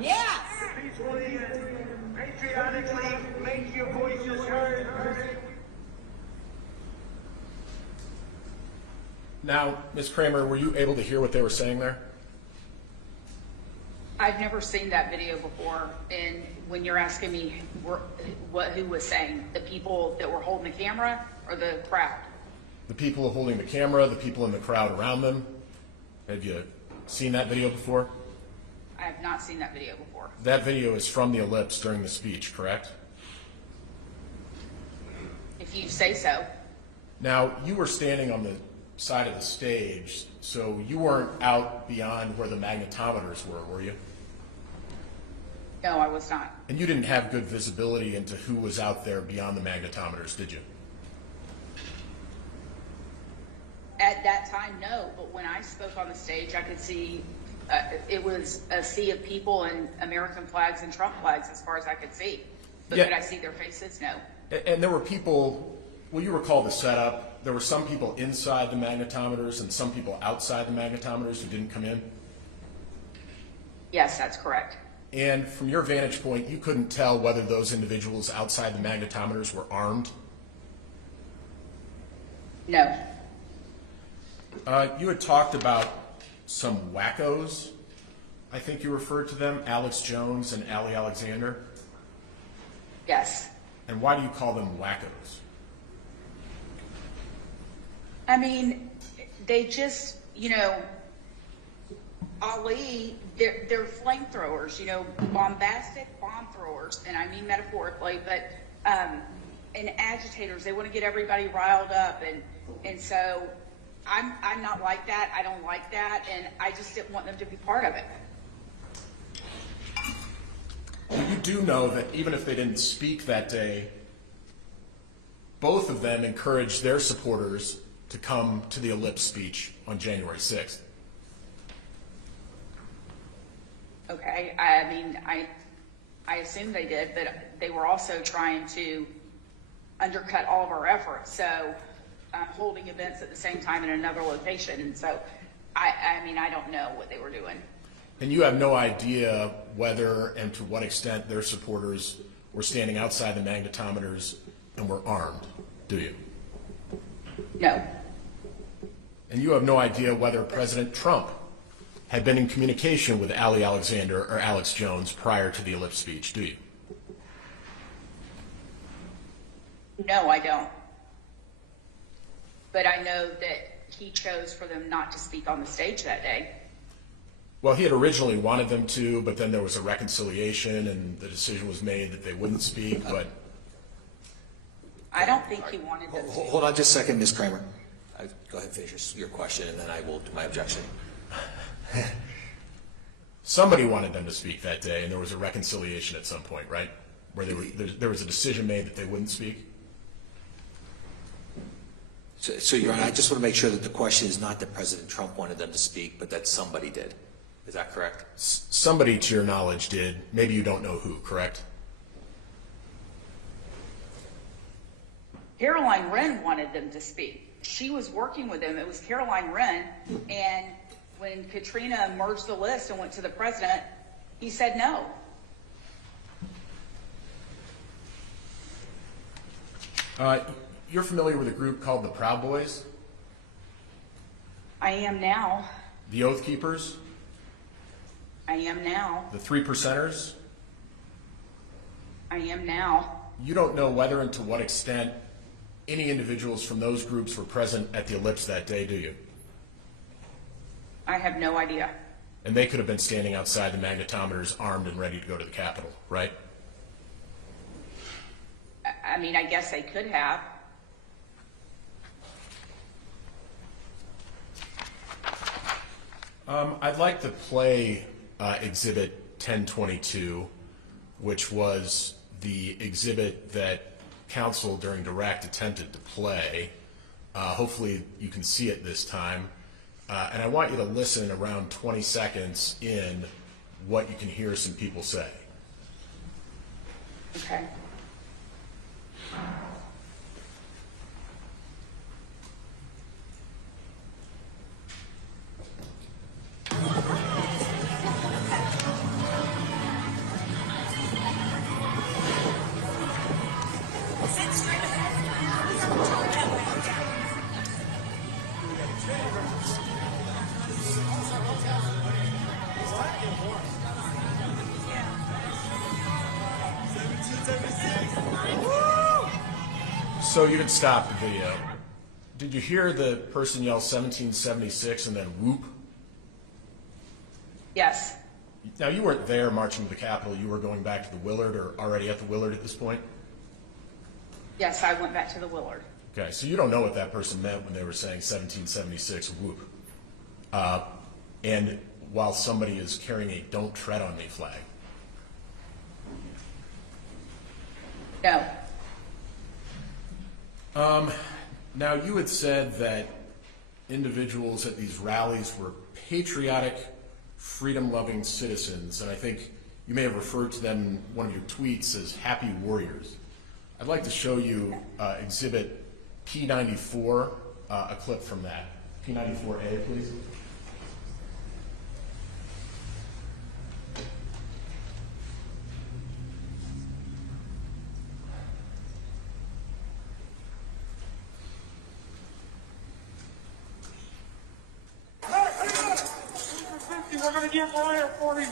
Yes. Peacefully and patriotically make your voices heard. Now, Ms. Kramer, were you able to hear what they were saying there? I've never seen that video before, and when you're asking me who was saying, the people that were holding the camera or the crowd? The people holding the camera, the people in the crowd around them. Have you seen that video before? I have not seen that video before. That video is from the ellipse during the speech, correct? If you say so. Now, you were standing on the side of the stage, so you weren't out beyond where the magnetometers were you? No, I was not. And you didn't have good visibility into who was out there beyond the magnetometers, did you? At that time, no, but when I spoke on the stage, I could see it was a sea of people and American flags and Trump flags as far as I could see. But could I see their faces? No. And there were people, well, you recall the setup. There were some people inside the magnetometers and some people outside the magnetometers who didn't come in? Yes, that's correct. And from your vantage point, you couldn't tell whether those individuals outside the magnetometers were armed? No. You had talked about some wackos, I think you referred to them, Alex Jones and Ali Alexander. Yes. And why do you call them wackos? I mean, they just, Ali, they're flamethrowers, bombastic bomb throwers, and I mean metaphorically, but and agitators. They want to get everybody riled up, and so I'm not like that. I don't like that, and I just didn't want them to be part of it. You do know that even if they didn't speak that day, both of them encouraged their supporters to come to the ellipse speech on January 6th. Okay, I mean, I assume they did, but they were also trying to undercut all of our efforts. So holding events at the same time in another location. And so, I mean, I don't know what they were doing. And you have no idea whether and to what extent their supporters were standing outside the magnetometers and were armed, do you? No. And you have no idea whether President Trump had been in communication with Ali Alexander or Alex Jones prior to the ellipse speech, do you? No, I don't. But I know that he chose for them not to speak on the stage that day. Well, he had originally wanted them to, but then there was a reconciliation and the decision was made that they wouldn't speak, but... I don't think he wanted them to. Hold on just a second, Ms. Kramer. Go ahead and finish your question, and then I will do my objection. Somebody wanted them to speak that day, and there was a reconciliation at some point, right? Where there was a decision made that they wouldn't speak? So, Your Honor, I just want to make sure that the question is not that President Trump wanted them to speak, but that somebody did. Is that correct? Somebody to your knowledge did. Maybe you don't know who, correct? Caroline Wren wanted them to speak. She was working with them. It was Caroline Wren. And when Katrina merged the list and went to the president, he said no. You're familiar with a group called the Proud Boys? I am now. The Oath Keepers? I am now. The Three Percenters? I am now. You don't know whether and to what extent any individuals from those groups were present at the ellipse that day, do you? I have no idea. And they could have been standing outside the magnetometers armed and ready to go to the Capitol, right? I mean, I guess they could have. I'd like to play Exhibit 1022, which was the exhibit that counsel during direct attempted to play. Hopefully you can see it this time. And I want you to listen around 20 seconds in what you can hear some people say. Okay. So you can stop the video. Did you hear the person yell 1776 and then whoop? Yes. Now, you weren't there marching to the Capitol. You were going back to the Willard or already at the Willard at this point? Yes, I went back to the Willard. Okay, so you don't know what that person meant when they were saying 1776 whoop. And while somebody is carrying a "Don't Tread on Me" flag. No. Now, you had said that individuals at these rallies were patriotic, freedom-loving citizens, and I think you may have referred to them in one of your tweets as happy warriors. I'd like to show you Exhibit P94, a clip from that. P94A, please. We're going to get lawyer for him.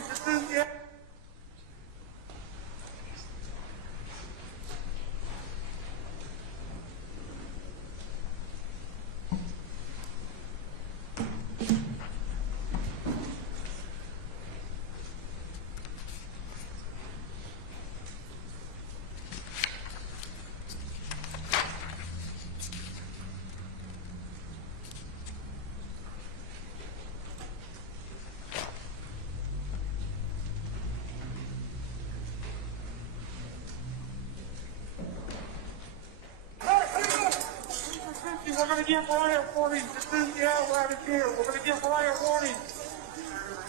We're going to get lawyer warning. This is the out of here. We're going to get lawyer warning.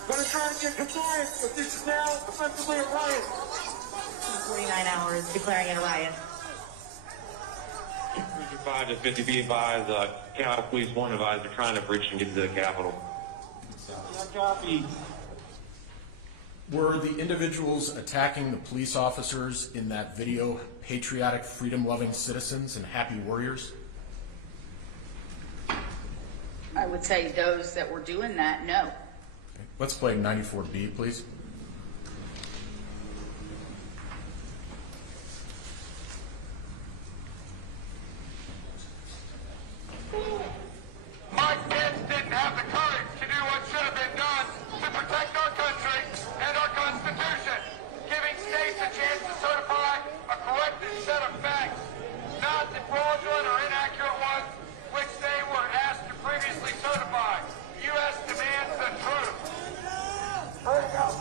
We're going to try to get compliance, but this is now effectively a riot. 49 hours declaring it a riot. 55 to 50 be advised, Cal Police 1 advised they're trying to breach and get to the Capitol. Copy. Were the individuals attacking the police officers in that video patriotic, freedom-loving citizens and happy warriors? I would say those that were doing that, no. Okay. Let's play 94B, please. My kids didn't have the courage to do what should have been done to protect our country and our Constitution, giving states a chance to certify a corrected set of facts, not the fraudulent or inaccurate ones which they were asked to previously certify. U.S. demands the truth. Bring out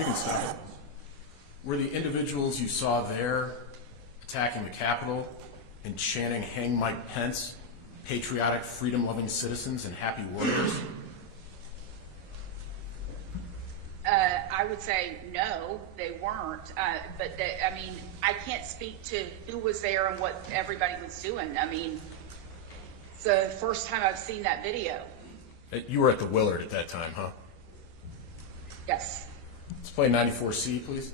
You can stop. Were the individuals you saw there attacking the Capitol and chanting "Hang Mike Pence" patriotic, freedom-loving citizens and happy warriors? I would say no, they weren't. But I mean, I can't speak to who was there and what everybody was doing. I mean, it's the first time I've seen that video. You were at the Willard at that time, huh? Yes. Let's play 94C, please.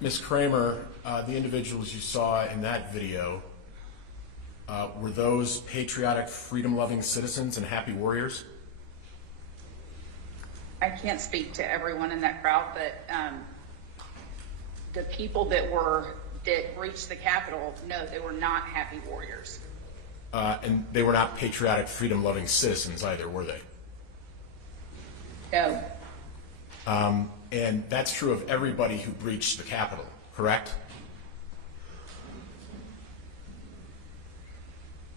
Ms. Kramer, the individuals you saw in that video, were those patriotic, freedom-loving citizens and happy warriors? I can't speak to everyone in that crowd, but the people that reached the Capitol, no, they were not happy warriors. And they were not patriotic, freedom-loving citizens either, were they? No. And that's true of everybody who breached the Capitol, correct?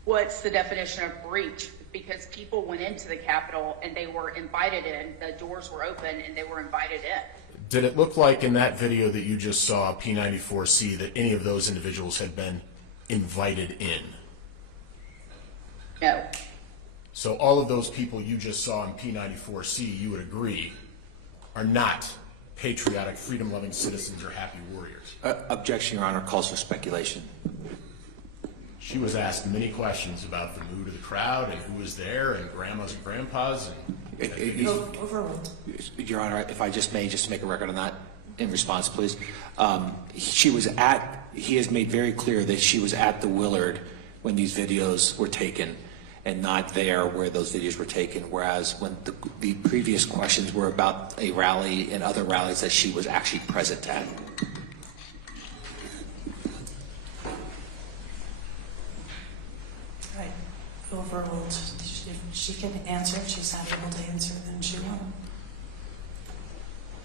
What's the definition of breach? Because people went into the Capitol and they were invited in, the doors were open and they were invited in. Did it look like in that video that you just saw, P94C, that any of those individuals had been invited in? No. So all of those people you just saw in P94C, you would agree, are not patriotic, freedom-loving citizens or happy warriors? Objection, Your Honor. Calls for speculation. She was asked many questions about the mood of the crowd and who was there and grandmas and grandpas. Overruled. Your Honor, if I just may, just to make a record on that in response, please. He has made very clear that she was at the Willard when these videos were taken and not there where those videos were taken, whereas when the previous questions were about a rally and other rallies that she was actually present at. Right. Overruled. She can answer. If she's not able to answer, then she won't.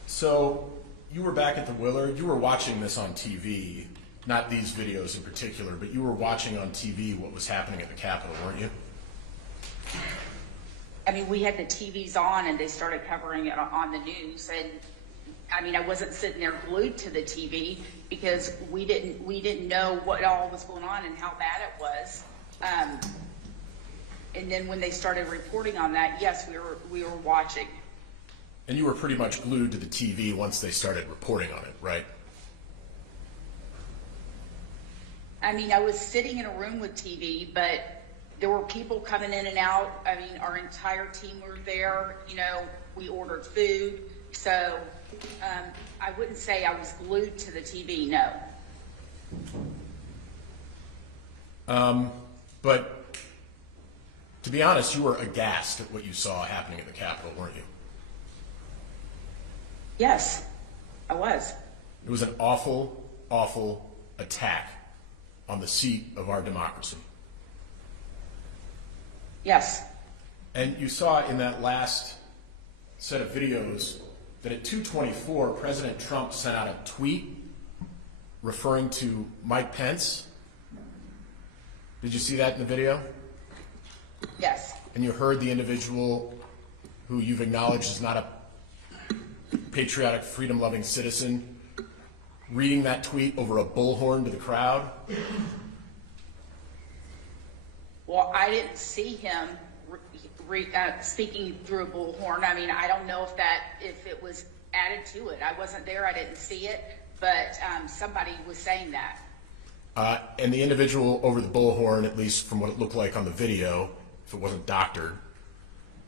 So you were back at the Willard. You were watching this on TV, not these videos in particular, but you were watching on TV what was happening at the Capitol, weren't you? I mean, we had the TVs on and they started covering it on the news. And I mean, I wasn't sitting there glued to the TV because we didn't know what all was going on and how bad it was. And then when they started reporting on that, yes, we were watching. And you were pretty much glued to the TV once they started reporting on it, right? I mean, I was sitting in a room with TV, but there were people coming in and out. I mean, our entire team were there. You know, we ordered food. So I wouldn't say I was glued to the TV, no. But to be honest, you were aghast at what you saw happening at the Capitol, weren't you? Yes, I was. It was an awful, awful attack on the seat of our democracy. Yes. And you saw in that last set of videos that at 2:24, President Trump sent out a tweet referring to Mike Pence. Did you see that in the video? Yes. And you heard the individual who you've acknowledged is not a patriotic, freedom-loving citizen reading that tweet over a bullhorn to the crowd? Well, I didn't see him speaking through a bullhorn. I mean, I don't know if it was added to it. I wasn't there. I didn't see it. But somebody was saying that. And the individual over the bullhorn, at least from what it looked like on the video, if it wasn't doctored,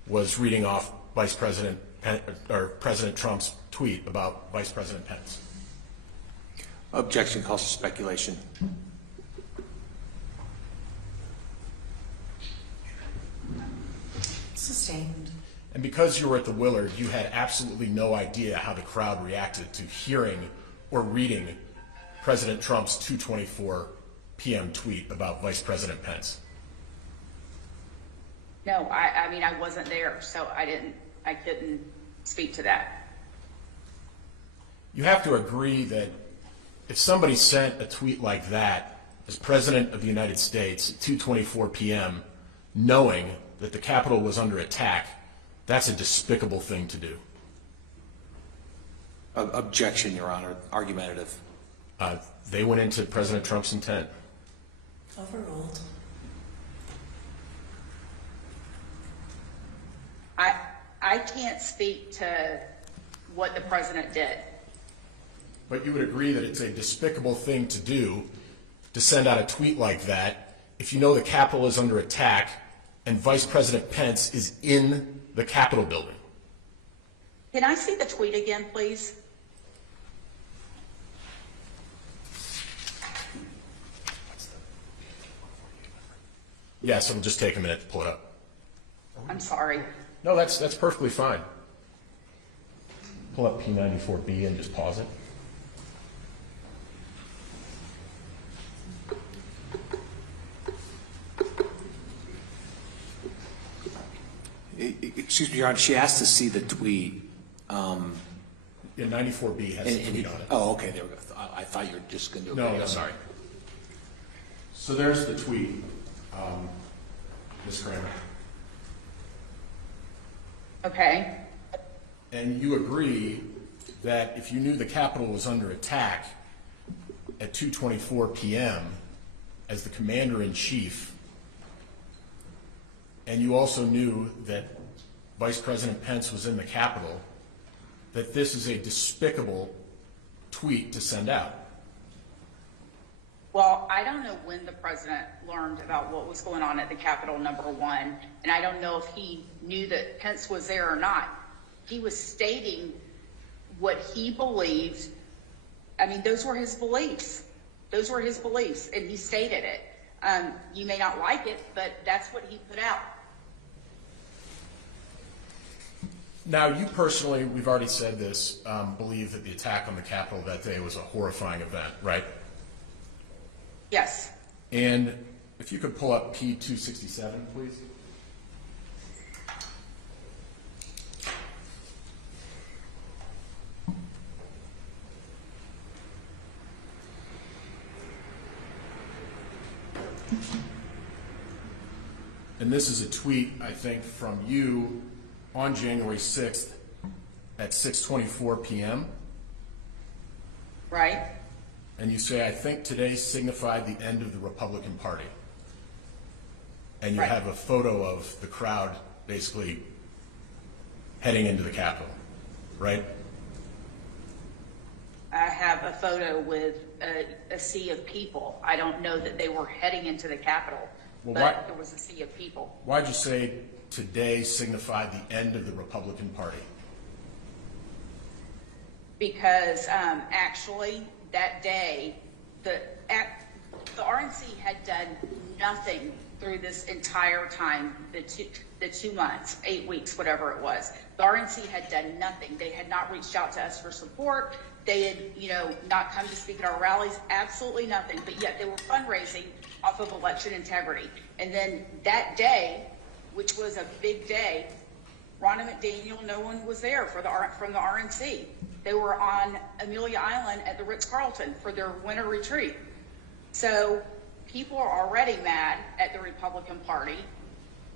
was reading off President Trump's tweet about Vice President Pence. Objection calls for speculation. Sustained. And because you were at the Willard, you had absolutely no idea how the crowd reacted to hearing or reading President Trump's 2:24 p.m. tweet about Vice President Pence. No, I mean, I wasn't there, so I couldn't speak to that. You have to agree that if somebody sent a tweet like that as President of the United States at 2:24 p.m., knowing that the Capitol was under attack, that's a despicable thing to do. Objection, Your Honor. Argumentative. They went into President Trump's intent. Overruled. I can't speak to what the president did. But you would agree that it's a despicable thing to do to send out a tweet like that if you know the Capitol is under attack and Vice President Pence is in the Capitol building. Can I see the tweet again, please? Yes, it'll just take a minute to pull it up. I'm sorry. No, that's perfectly fine. Pull up P94B and just pause it. Excuse me, Your Honor. She asked to see the tweet. Yeah, 94B has a tweet on it. Oh, okay. There we go. I thought you were just going to do it. No, sorry. So there's the tweet, Ms. Kramer. Okay. And you agree that if you knew the Capitol was under attack at 2:24 p.m. as the commander-in-chief, and you also knew that Vice President Pence was in the Capitol, that this is a despicable tweet to send out? Well, I don't know when the president learned about what was going on at the Capitol, number one, and I don't know if he knew that Pence was there or not. He was stating what he believed. I mean, those were his beliefs. Those were his beliefs, and he stated it. You may not like it, but that's what he put out. Now, you personally, we've already said this, believe that the attack on the Capitol that day was a horrifying event, right? Yes. And if you could pull up P267, please. And this is a tweet, I think, from you on January 6th at 6:24 p.m. Right. And you say, I think today signified the end of the Republican Party. And you Right. have a photo of the crowd basically heading into the Capitol, right? I have a photo with a sea of people. I don't know that they were heading into the Capitol, Well, but there was a sea of people. Why'd you say today signified the end of the Republican Party? Because actually that day, the RNC had done nothing through this entire time, the 2 months, 8 weeks, whatever it was. The RNC had done nothing. They had not reached out to us for support. They had, not come to speak at our rallies, absolutely nothing. But yet they were fundraising off of election integrity. And then that day, which was a big day, Ronna McDaniel, no one was there from the RNC. They were on Amelia Island at the Ritz-Carlton for their winter retreat. So people are already mad at the Republican Party.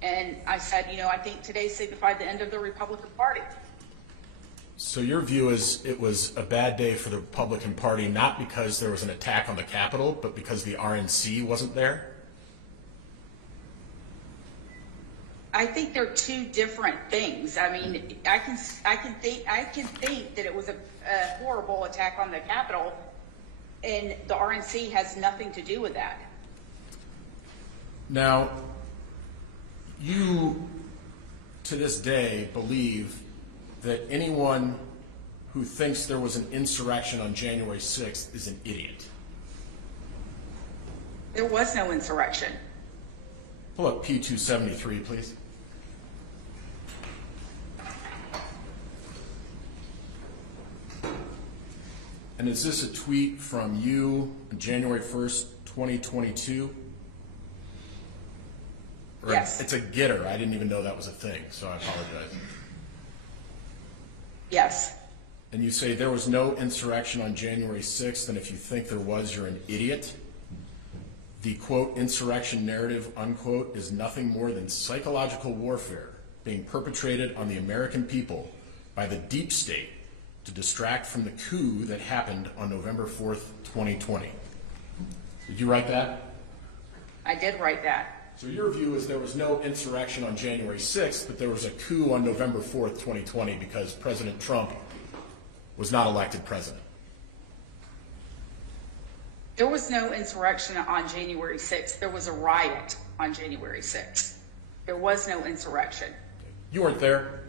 And I said, I think today signified the end of the Republican Party. So your view is it was a bad day for the Republican Party, not because there was an attack on the Capitol, but because the RNC wasn't there? I think they're two different things. I mean, I can think that it was a horrible attack on the Capitol, and the RNC has nothing to do with that. Now, you, to this day, believe that anyone who thinks there was an insurrection on January 6th is an idiot. There was no insurrection. Pull up P273, please. And is this a tweet from you on January 1st, 2022? Or Yes. It's a getter. I didn't even know that was a thing, so I apologize. Yes. And you say there was no insurrection on January 6th, and if you think there was, you're an idiot. The, quote, insurrection narrative, unquote, is nothing more than psychological warfare being perpetrated on the American people by the deep state to distract from the coup that happened on November 4th, 2020. Did you write that? I did write that. So your view is there was no insurrection on January 6th, but there was a coup on November 4th, 2020 because President Trump was not elected president. There was no insurrection on January 6th. There was a riot on January 6th. There was no insurrection. You weren't there?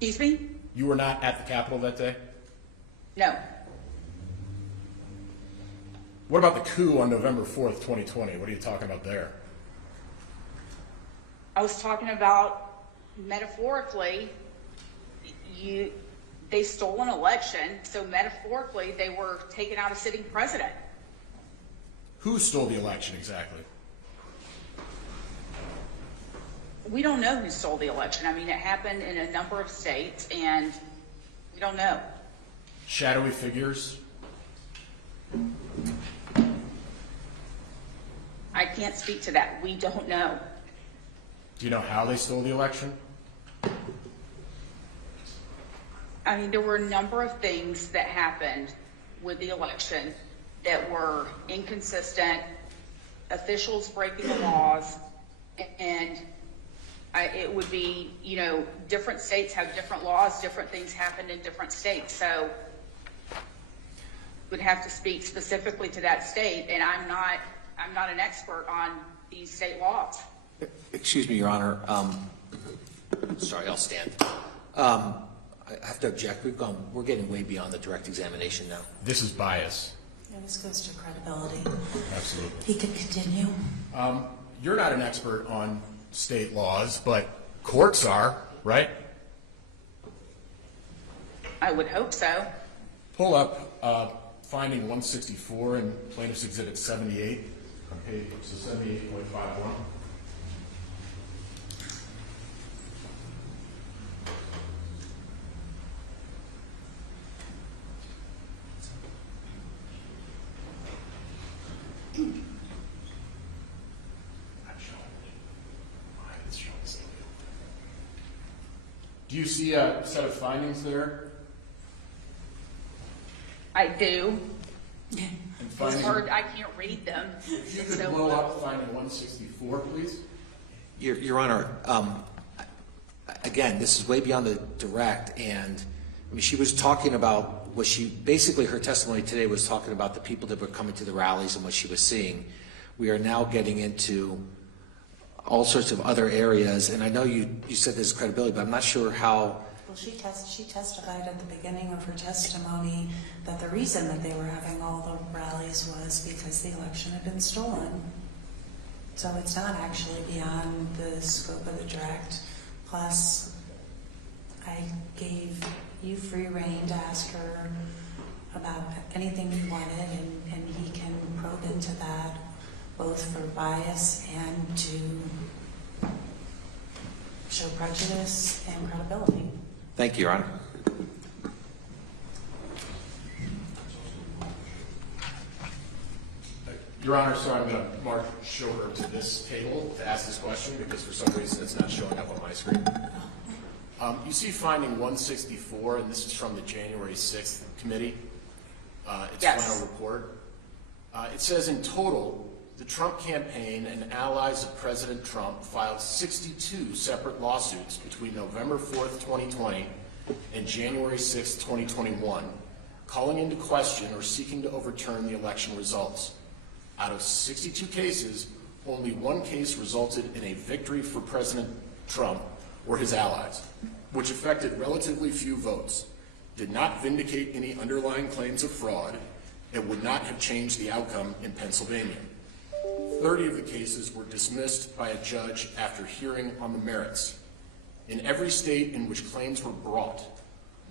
Excuse me? You were not at the Capitol that day? No. What about the coup on November 4th, 2020? What are you talking about there? I was talking about, metaphorically, they stole an election, so metaphorically they were taking out a sitting president. Who stole the election exactly? We don't know who stole the election. I mean, it happened in a number of states, and we don't know. Shadowy figures? I can't speak to that. We don't know. Do you know how they stole the election? I mean, there were a number of things that happened with the election that were inconsistent, officials breaking the laws, and it would be, you know, different states have different laws, different things happened in different states. So would have to speak specifically to that state, and I'm not an expert on these state laws. Excuse me, Your Honor. Sorry, I'll stand. I have to object. We're getting way beyond the direct examination now. This is bias. Yeah, this goes to credibility. Absolutely. He could continue. You're not an expert on state laws, but courts are, right? I would hope so. Pull up finding 164 in Plaintiff's Exhibit 78 on page 78.51. Do you see a set of findings there? I do. And It's hard. I can't read them. If you could blow up finding 164, please. Your Honor, again, this is way beyond the direct, and I mean, she was talking about basically her testimony today was talking about the people that were coming to the rallies and what she was seeing. We are now getting into all sorts of other areas, and I know you said there's credibility, but I'm not sure how. Well, she testified at the beginning of her testimony that the reason that they were having all the rallies was because the election had been stolen. So it's not actually beyond the scope of the direct. Plus, I gave you free rein to ask her about anything you wanted, and he can probe into that, both for bias and to show prejudice and credibility. Thank you, Your Honor. Your Honor, so I'm going to mark Schroeder to this table to ask this question because for some reason it's not showing up on my screen. You see finding 164, and this is from the January 6th committee, its Yes. final report. It says in total, the Trump campaign and allies of President Trump filed 62 separate lawsuits between November 4th, 2020 and January 6th, 2021, calling into question or seeking to overturn the election results. Out of 62 cases, only one case resulted in a victory for President Trump, or his allies, which affected relatively few votes, did not vindicate any underlying claims of fraud, and would not have changed the outcome in Pennsylvania. 30 of the cases were dismissed by a judge after hearing on the merits. In every state in which claims were brought,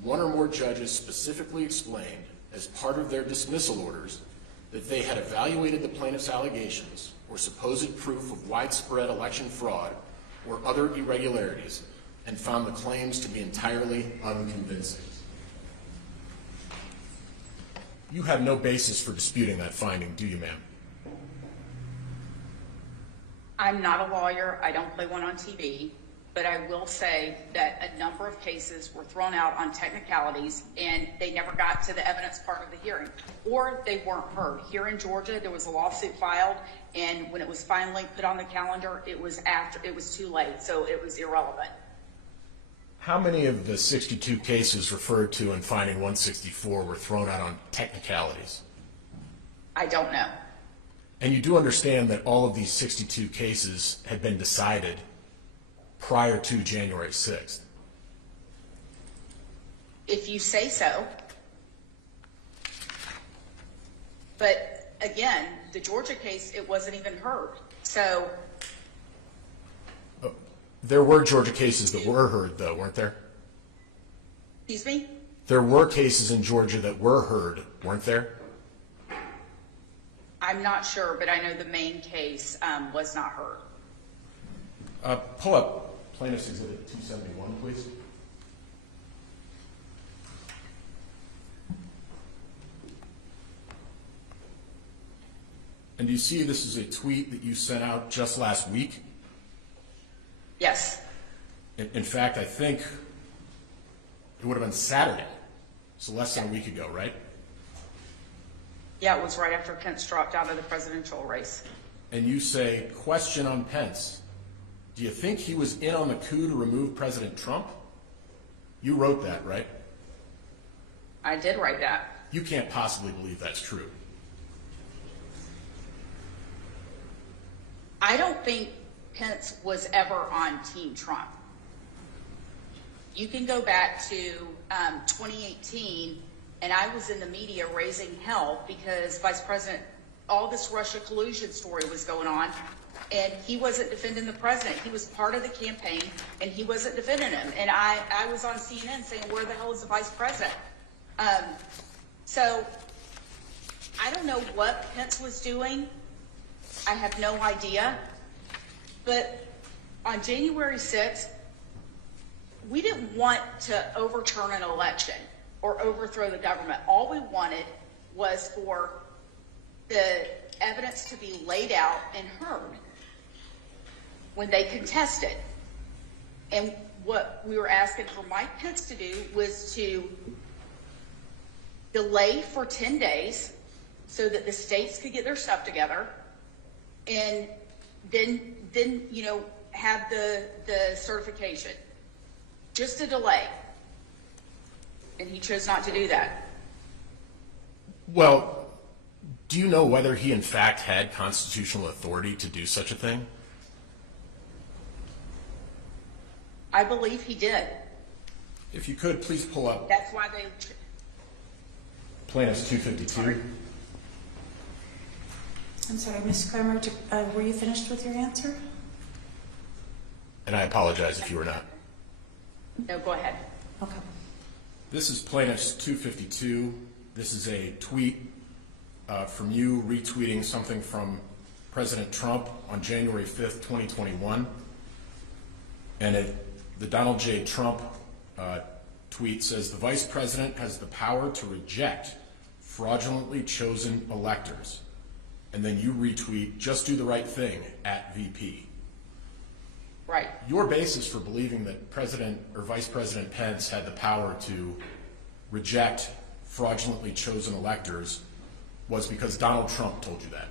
one or more judges specifically explained, as part of their dismissal orders, that they had evaluated the plaintiff's allegations or supposed proof of widespread election fraud or other irregularities and found the claims to be entirely unconvincing. You have no basis for disputing that finding, do you, ma'am? I'm not a lawyer. I don't play one on TV. But I will say that a number of cases were thrown out on technicalities and they never got to the evidence part of the hearing, or they weren't heard. Here in Georgia, there was a lawsuit filed, and when it was finally put on the calendar, it was too late, so it was irrelevant. How many of the 62 cases referred to in finding 164 were thrown out on technicalities? I don't know. And you do understand that all of these 62 cases had been decided prior to January 6th. If you say so. But again, the Georgia case, it wasn't even heard. So. There were Georgia cases that were heard, though, weren't there? Excuse me? There were cases in Georgia that were heard, weren't there? I'm not sure, but I know the main case was not heard. Pull up Plaintiff's Exhibit 271, please. And do you see this is a tweet that you sent out just last week? Yes. In fact, I think it would have been Saturday, so less than a week ago, right? Yeah, it was right after Pence dropped out of the presidential race. And you say, question on Pence. Do you think he was in on the coup to remove President Trump? You wrote that, right? I did write that. You can't possibly believe that's true. I don't think Pence was ever on Team Trump. You can go back to 2018, and I was in the media raising hell because Vice President, all this Russia collusion story was going on, and he wasn't defending the president. He was part of the campaign, and he wasn't defending him. And I was on CNN saying, where the hell is the vice president? So I don't know what Pence was doing. I have no idea. But on January 6th, we didn't want to overturn an election or overthrow the government. All we wanted was for the evidence to be laid out and heard when they contested. And what we were asking for Mike Pence to do was to delay for 10 days so that the states could get their stuff together, and then have the certification. Just a delay. And he chose not to do that. Well, do you know whether he in fact had constitutional authority to do such a thing? I believe he did. If you could, please pull up That's why they... Plaintiff's 252. I'm sorry, Ms. Kramer, were you finished with your answer? And I apologize if you were not. No, go ahead. Okay. This is Plaintiff's 252. This is a tweet from you retweeting something from President Trump on January 5th, 2021. And the Donald J. Trump tweet says, the Vice President has the power to reject fraudulently chosen electors. And then you retweet, just do the right thing, @VP. Right. Your basis for believing that President or Vice President Pence had the power to reject fraudulently chosen electors was because Donald Trump told you that.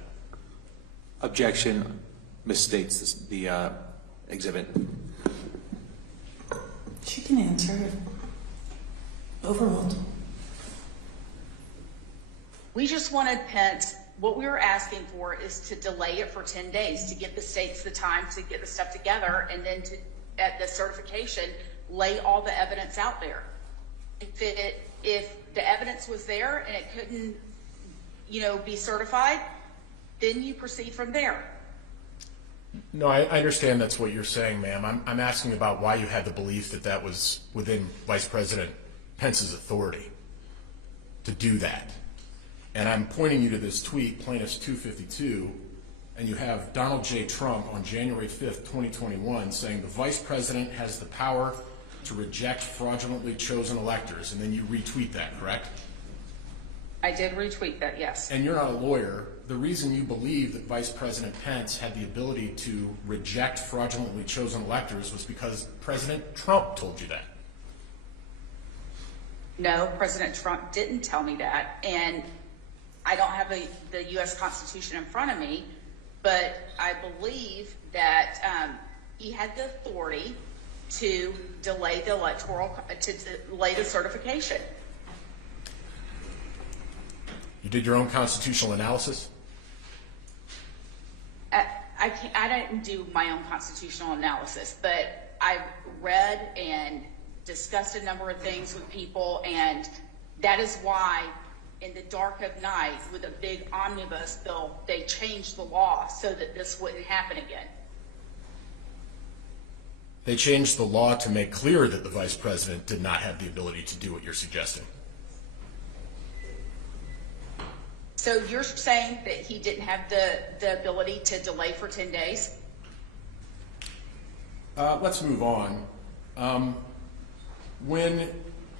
Objection misstates the exhibit. She can answer. Overruled. We just wanted Pence, what we were asking for is to delay it for 10 days to give the states the time to get the stuff together and then to at the certification, lay all the evidence out there. If the evidence was there and it couldn't, be certified, then you proceed from there. No, I understand that's what you're saying, ma'am. I'm asking about why you had the belief that that was within Vice President Pence's authority to do that. And I'm pointing you to this tweet, Plaintiffs 252, and you have Donald J. Trump on January 5th, 2021, saying the Vice President has the power to reject fraudulently chosen electors, and then you retweet that, correct? I did retweet that, yes. And you're not a lawyer. The reason you believe that Vice President Pence had the ability to reject fraudulently chosen electors was because President Trump told you that. No, President Trump didn't tell me that, and I don't have the U.S. Constitution in front of me, but I believe that he had the authority to delay the certification. You did your own constitutional analysis? I didn't do my own constitutional analysis, but I read and discussed a number of things with people, and that is why in the dark of night with a big omnibus bill, they changed the law so that this wouldn't happen again. They changed the law to make clear that the Vice President did not have the ability to do what you're suggesting. So you're saying that he didn't have the ability to delay for 10 days? Let's move on. When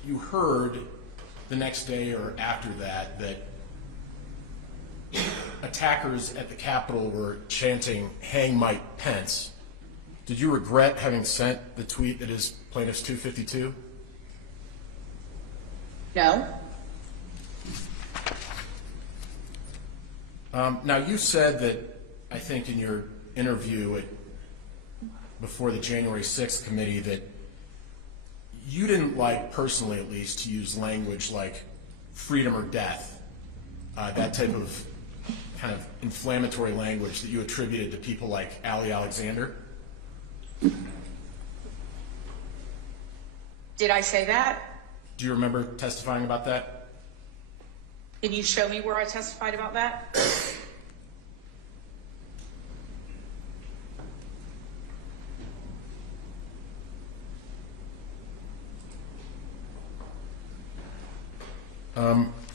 you heard the next day or after that attackers at the Capitol were chanting, "Hang Mike Pence," did you regret having sent the tweet that is Plaintiffs 252? No. Now, you said that, I think in your interview before the January 6th committee, that you didn't like, personally at least, to use language like freedom or death, that type of kind of inflammatory language that you attributed to people like Ali Alexander. Did I say that? Do you remember testifying about that? Can you show me where I testified about that?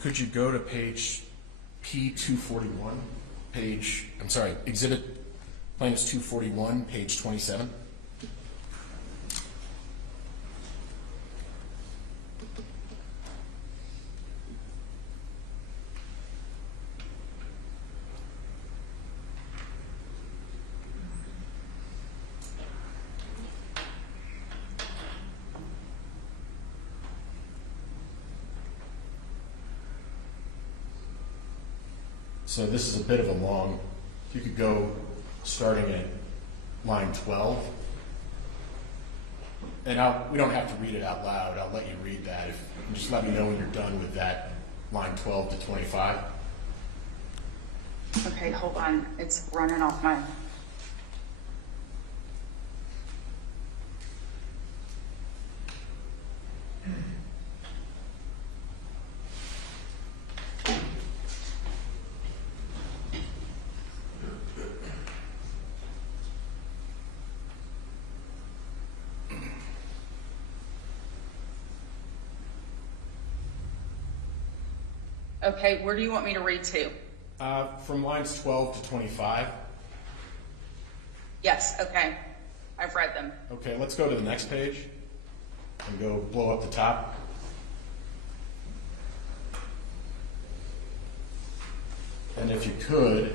Could you go to page P241, Exhibit Plaintiffs 241, page 27? So this is a bit of a long, if you could go starting at line 12. And we don't have to read it out loud. I'll let you read that. Just let me know when you're done with that line 12 to 25. Okay, hold on. It's running off my... Okay, where do you want me to read to? From lines 12 to 25. Yes, okay. I've read them. Okay, let's go to the next page and go blow up the top. And if you could,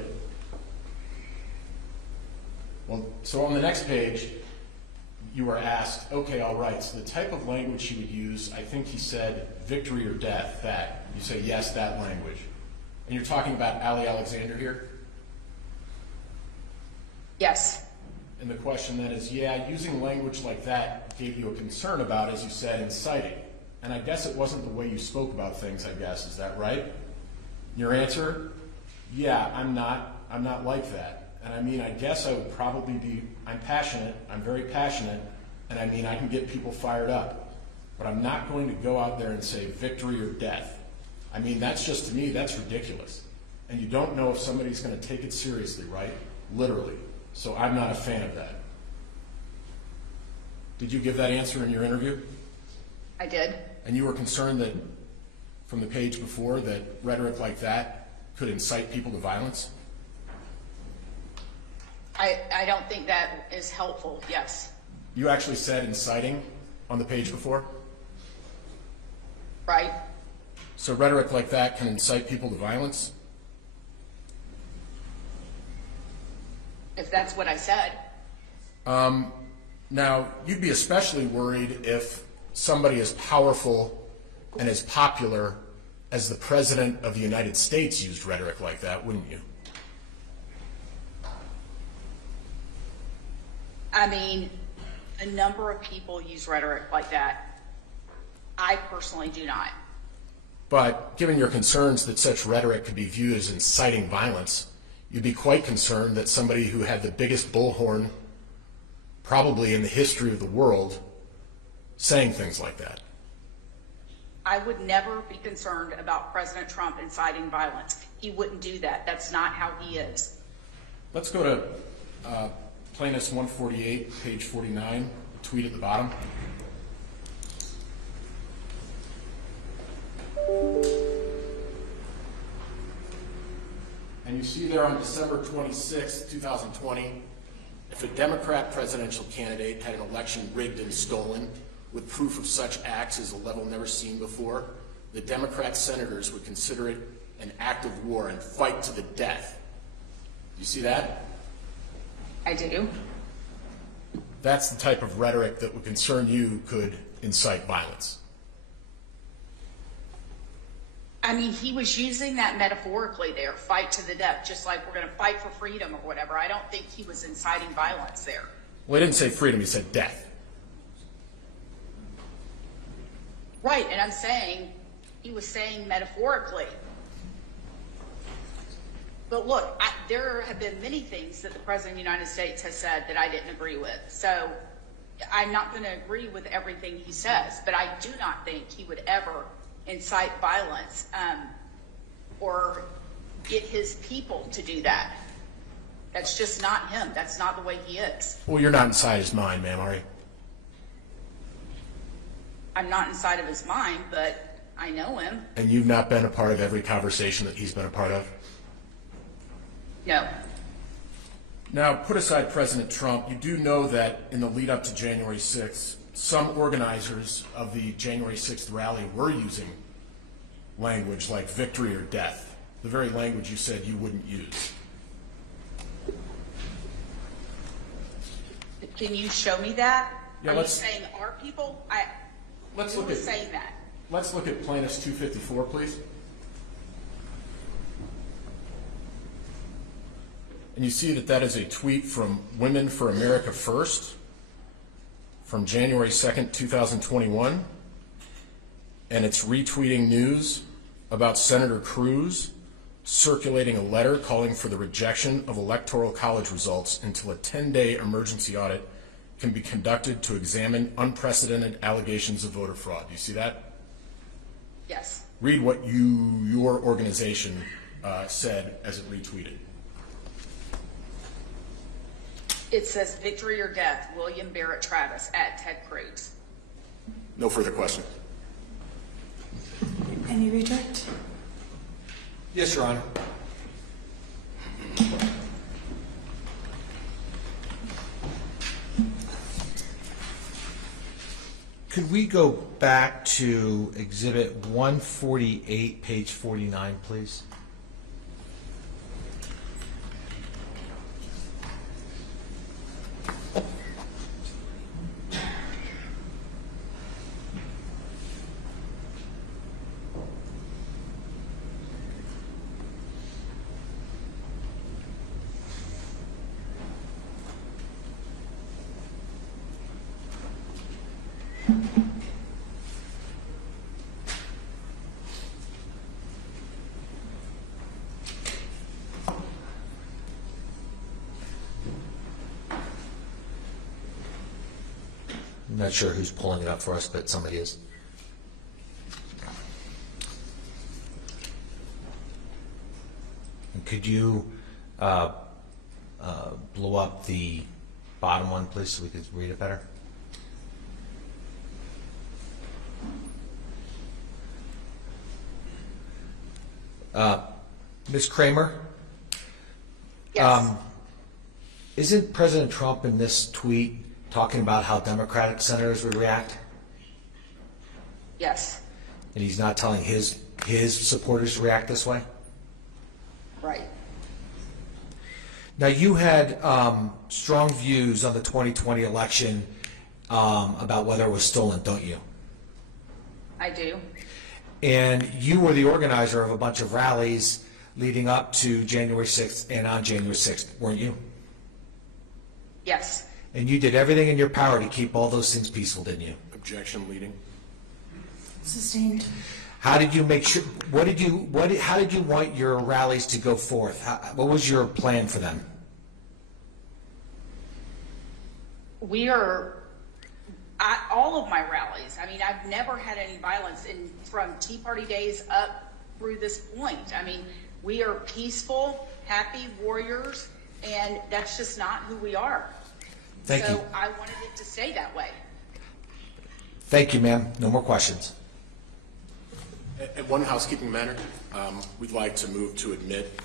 so on the next page, you were asked, okay, all right, so the type of language he would use, I think he said victory or death, that. You say, yes, that language. And you're talking about Ali Alexander here? Yes. And the question then is, yeah, using language like that gave you a concern about, as you said, inciting. And I guess it wasn't the way you spoke about things, I guess. Is that right? Your answer? Yeah, I'm not like that. And I mean, I guess I would probably be, I'm passionate, I'm very passionate and I mean I can get people fired up, but I'm not going to go out there and say victory or death. I mean, that's just, to me, that's ridiculous. And you don't know if somebody's going to take it seriously, right? Literally. So I'm not a fan of that. Did you give that answer in your interview? I did. And you were concerned that, from the page before, that rhetoric like that could incite people to violence? I don't think that is helpful, yes. You actually said inciting on the page before? Right? So rhetoric like that can incite people to violence? If that's what I said. Now, you'd be especially worried if somebody as powerful and as popular as the President of the United States used rhetoric like that, wouldn't you? I mean, a number of people use rhetoric like that. I personally do not. But given your concerns that such rhetoric could be viewed as inciting violence, you'd be quite concerned that somebody who had the biggest bullhorn probably in the history of the world saying things like that. I would never be concerned about President Trump inciting violence. He wouldn't do that. That's not how he is. Let's go to Plaintiff's 148, page 49, tweet at the bottom. And you see there on December 26, 2020, if a Democrat presidential candidate had an election rigged and stolen with proof of such acts as a level never seen before, the Democrat senators would consider it an act of war and fight to the death. Do you see that? I do. That's the type of rhetoric that would concern you could incite violence. I mean, he was using that metaphorically there, fight to the death, just like we're going to fight for freedom or whatever. I don't think he was inciting violence there. Well, he didn't say freedom, he said death. Right, and I'm saying he was saying metaphorically. But look, there have been many things that the President of the United States has said that I didn't agree with. So I'm not going to agree with everything he says, but I do not think he would ever incite violence or get his people to do that. That's just not him. That's not the way he is. Well, you're not inside his mind, ma'am, are you? I'm not inside of his mind, but I know him. And you've not been a part of every conversation that he's been a part of? No. Now, put aside President Trump, you do know that in the lead up to January 6th, some organizers of the January 6th rally were using language like victory or death, the very language you said you wouldn't use. Can you show me that? Yeah, Are you saying our people? Let's who look was at saying that? Let's look at Plaintiff's 254, please. And you see that that is a tweet from Women for America First from January 2nd, 2021. And it's retweeting news about Senator Cruz circulating a letter calling for the rejection of Electoral College results until a 10-day emergency audit can be conducted to examine unprecedented allegations of voter fraud. Do you see that? Yes. Read what your organization said as it retweeted. It says victory or death, William Barrett Travis at Ted Cruz. No further questions. Any redirect? Yes, Your Honor. Could we go back to Exhibit 148, page 49, please? I'm not sure who's pulling it up for us, but somebody is. And could you blow up the bottom one, please, so we could read it better? Ms. Kramer? Yes. Isn't President Trump in this tweet talking about how Democratic senators would react? Yes. And he's not telling his supporters to react this way? Right. Now, you had strong views on the 2020 election about whether it was stolen, don't you? I do. And you were the organizer of a bunch of rallies leading up to January 6th and on January 6th, weren't you? Yes. And you did everything in your power to keep all those things peaceful, didn't you? Objection leading. Sustained. How did you make sure? How did you want your rallies to go forth? What was your plan for them? We are at all of my rallies. I mean, I've never had any violence from Tea Party days up through this point. I mean, we are peaceful, happy warriors, and that's just not who we are. Thank you. So I wanted it to stay that way. Thank you, ma'am. No more questions. At one housekeeping matter, we'd like to move to admit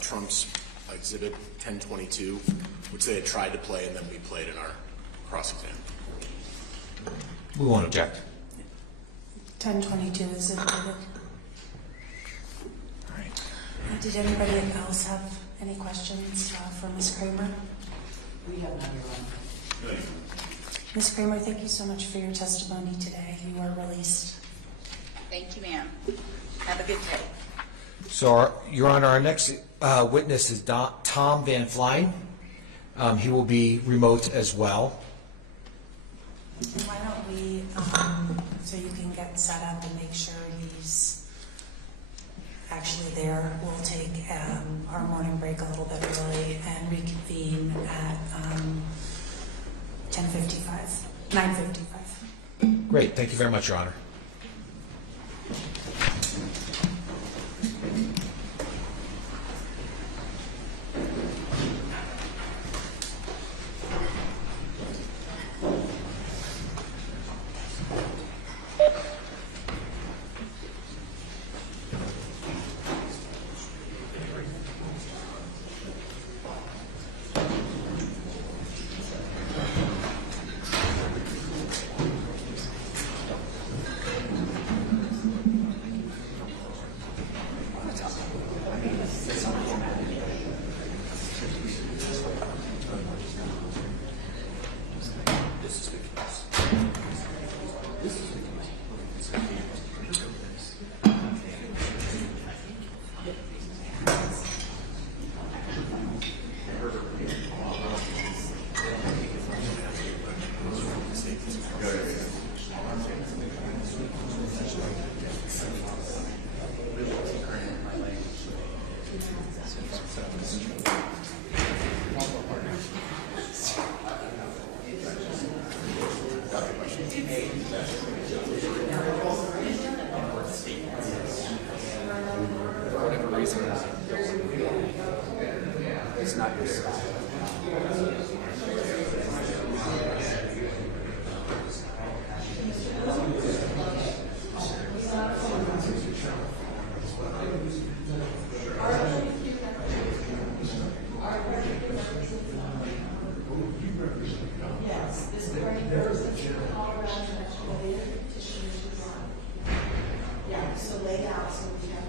Trump's exhibit 1022, which they had tried to play and then we played in our cross-exam. We won't object. 1022 is admitted. Did anybody else have any questions for Ms. Kramer? We have none, Your Honor. Ms. Kramer, thank you so much for your testimony today. You are released. Thank you, ma'am. Have a good day. So, Your Honor, our next witness is Tom Van Flein. He will be remote as well. And why don't we, so you can get set up and make sure he's actually there. We'll take our morning break a little bit early and reconvene at 9:55. Great. Thank you very much, Your Honor. It's not your style. So lay out so we have a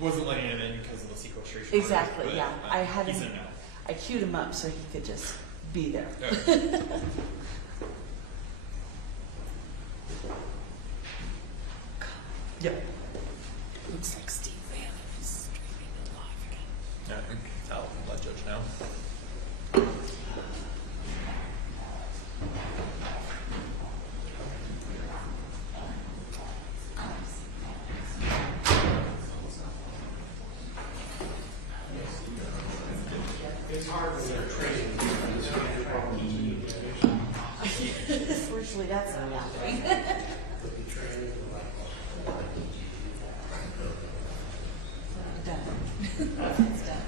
Wasn't letting him in because of the sequestration. Exactly, order, yeah. but, I had he's him, in now. I queued him up so he could just be there. Okay. Yep. Looks like Steve Bannon is streaming it live again. Yeah, I can tell. Let Judge know. It's hard when they're training. Fortunately, that's not happening. Done. It's done.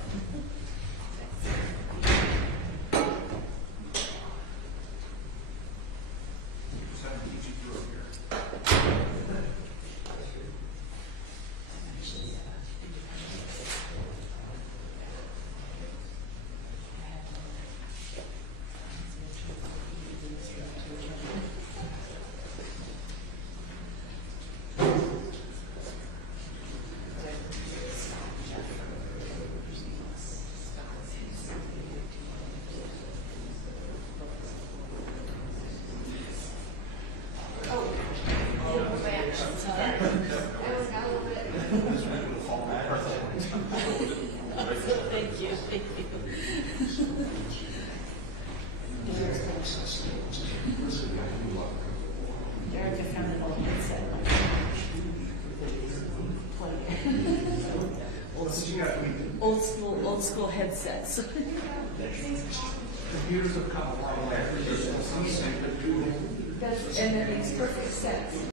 Thank you. Thank you. Erica found an old headset. Old school headsets. Computers have come a long way. And it makes perfect sense.